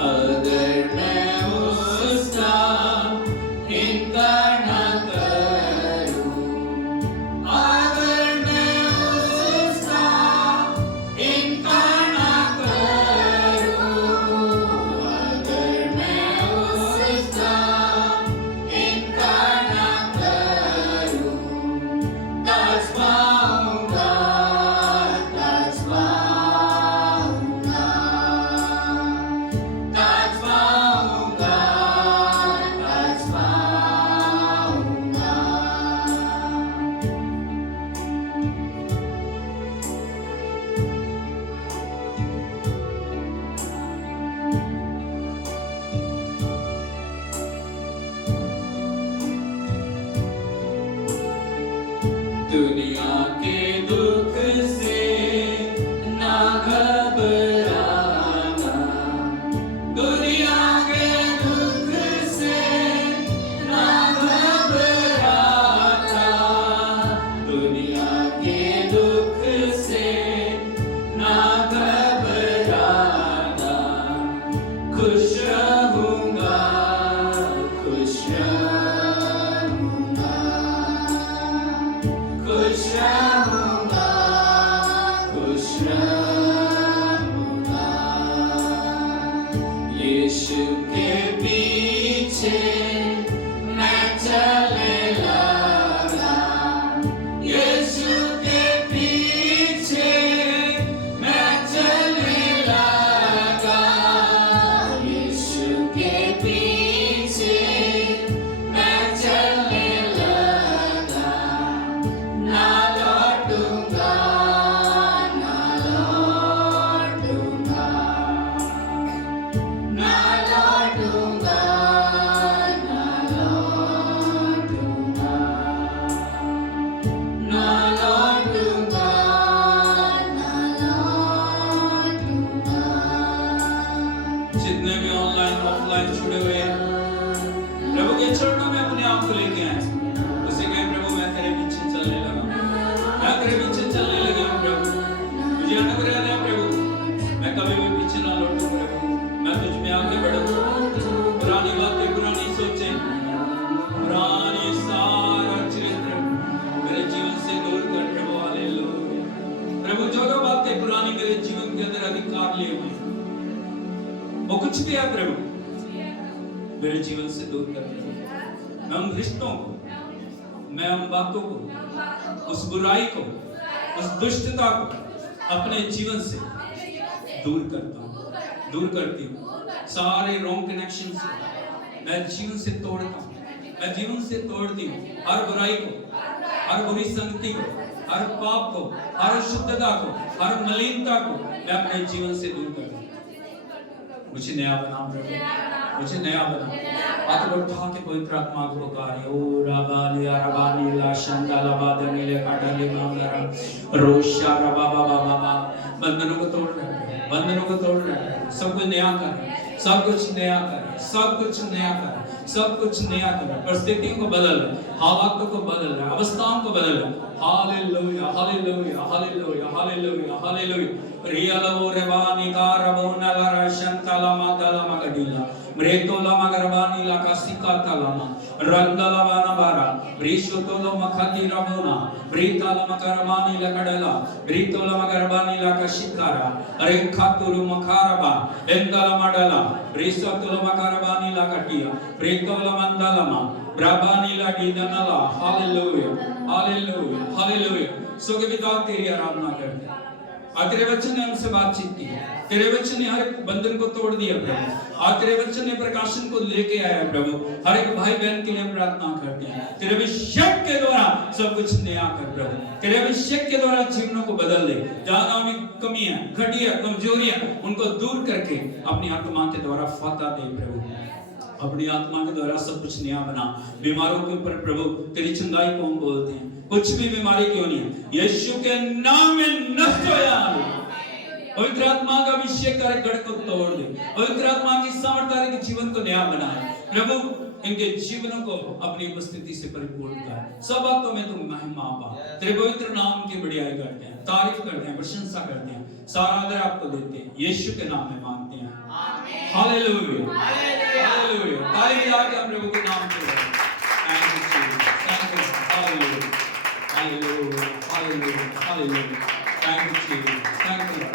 अगर मैं उसका इनकार न करूं, अगर मैं उसका इनकार न करूं, अगर मैं उसका इनकार न करूं, तज पाऊंगा, तज पाऊंगा, तज पाऊंगा, तज पाऊंगा। दुनिया के दुख से ना घबराना, दुनिया के दुख से ना घबराना, दुनिया के दुख से ना घबराना, खुश रहूंगा, खुश रहूंगा, खुश रहूंगा, खुश रहूंगा। यीशु के पीछे मैं चलने लगा, यीशु के पीछे मैं चलने लगा, यीशु के पीछे मैं चलने लगा, ना लौटूंगा, ना लौटूंगा, ना लौटूंगा, ना लौटूंगा, ना लौटूंगा, ना लौटूंगा। जितने भी ऑनलाइन ऑफलाइन जुड़े हुए हैं, प्रभु के चरणों में अपने आप को लेके आए, उसे कहें प्रभु मैं तेरे पीछे चलने लगा, मैं तेरे पीछे चलने लगा हूं प्रभु, मुझे अनुग्रह दे प्रभु, मैं कभी भी पीछे ना लौटूं प्रभु, मैं तुझ में आगे बढ़ूं, पुरानी बातें, पुरानी सोचें, पुरानी सारा चरित्र मेरे जीवन से दूर कर प्रभु। हालेलुया प्रभु, जो जो बातें पुरानी मेरे जीवन के अंदर अधिकार लिए हुए, वो कुछ भी है प्रभु, मेरे जीवन से दूर कर प्रभु। मैं उन रिश्तों को, मैं उन बातों को, उस बुराई को, उस दुष्टता को अपने जीवन से दूर करता हूँ, दूर करती हूँ। सारे रॉन्ग कनेक्शन मैं जीवन से तोड़ता हूँ, मैं जीवन से तोड़ती हूँ हर बुराई को, हर बुरी संगति को, हर पाप को, हर अशुद्धता को, हर मलिनता को मैं अपने जीवन से दूर करती हूँ। मुझे नया बना प्रभु, मुझे नया बना। हाथ को उठा के पवित्र आत्मा को पुकारिए। ओ राबाली राबाली ला शंदा ला बादनी ले काटली मांगरा रोशा रबा बाबा बाबा। बंधनों को तोड़ रहे हैं, बंधनों को तोड़ रहे हैं, सब कुछ नया कर, सब कुछ नया कर, सब कुछ नया कर, सब कुछ नया कर। परिस्थितियों को बदल, हालातों को बदल, अवस्थाओं को बदल। Hallelujah hallelujah hallelujah hallelujah hallelujah. रियालो रेवानी का रबोना ला रशंतला मादला मगडीला ब्रेतोला मगरबानी ला कासिका तलामा रंदला वाना बारा ब्रिशोतोलो मखती रबोना ब्रीताला मगरबानी ला कडला ब्रीतोला मगरबानी ला काशिकारा रेखातुरु मखारबा एंदला मडला ब्रिसोतोलो मगरबानी ला कटिया ब्रीतोला मंदलमा ब्राबानी ला डीदनला। Hallelujah hallelujah hallelujah. सो के पिता तेरी आराधना करते हैं। आज तेरे वचन ने हमसे बातचीत की, तेरे वचन ने हर एक बंधन को तोड़ दिया प्रभु। आज तेरे वचन ने प्रकाशन को लेके आया प्रभु। हर एक भाई बहन के लिए प्रार्थना करते हैं, तेरे अभिषेक के द्वारा सब कुछ नया कर प्रभु। तेरे अभिषेक के द्वारा जीवनों को बदल दे। जहां हमें कमियां, घटिया, कमजोरियां, उनको दूर करके अपनी आत्मा के द्वारा फतह दे प्रभु। अपनी आत्मा के द्वारा सब कुछ नया बना। बीमारों के ऊपर प्रभु तेरी चंगाई को हम बोलते हैं। कुछ भी बीमारी क्यों नहीं है, यीशु के नाम में नष्ट हो जा। पवित्र आत्मा का अभिषेक कर गढ़ को तोड़ दे। पवित्र आत्मा की सामर्थ्य के जीवन को नया बनाए प्रभु। इनके जीवनों को अपनी उपस्थिति से परिपूर्ण कर। सब बातों में तुम महिमा पा। तेरे पवित्र नाम की बढ़ाई करते हैं, तारीफ करते हैं, प्रशंसा करते हैं। सारा आदर आपको देते हैं, यीशु के नाम में मांगते हैं। आमीन हालेलुया हालेलुया। ताली बजा के हम प्रभु के नाम को thank you thank you hallelujah hallelujah hallelujah hallelujah. Thank you thank you.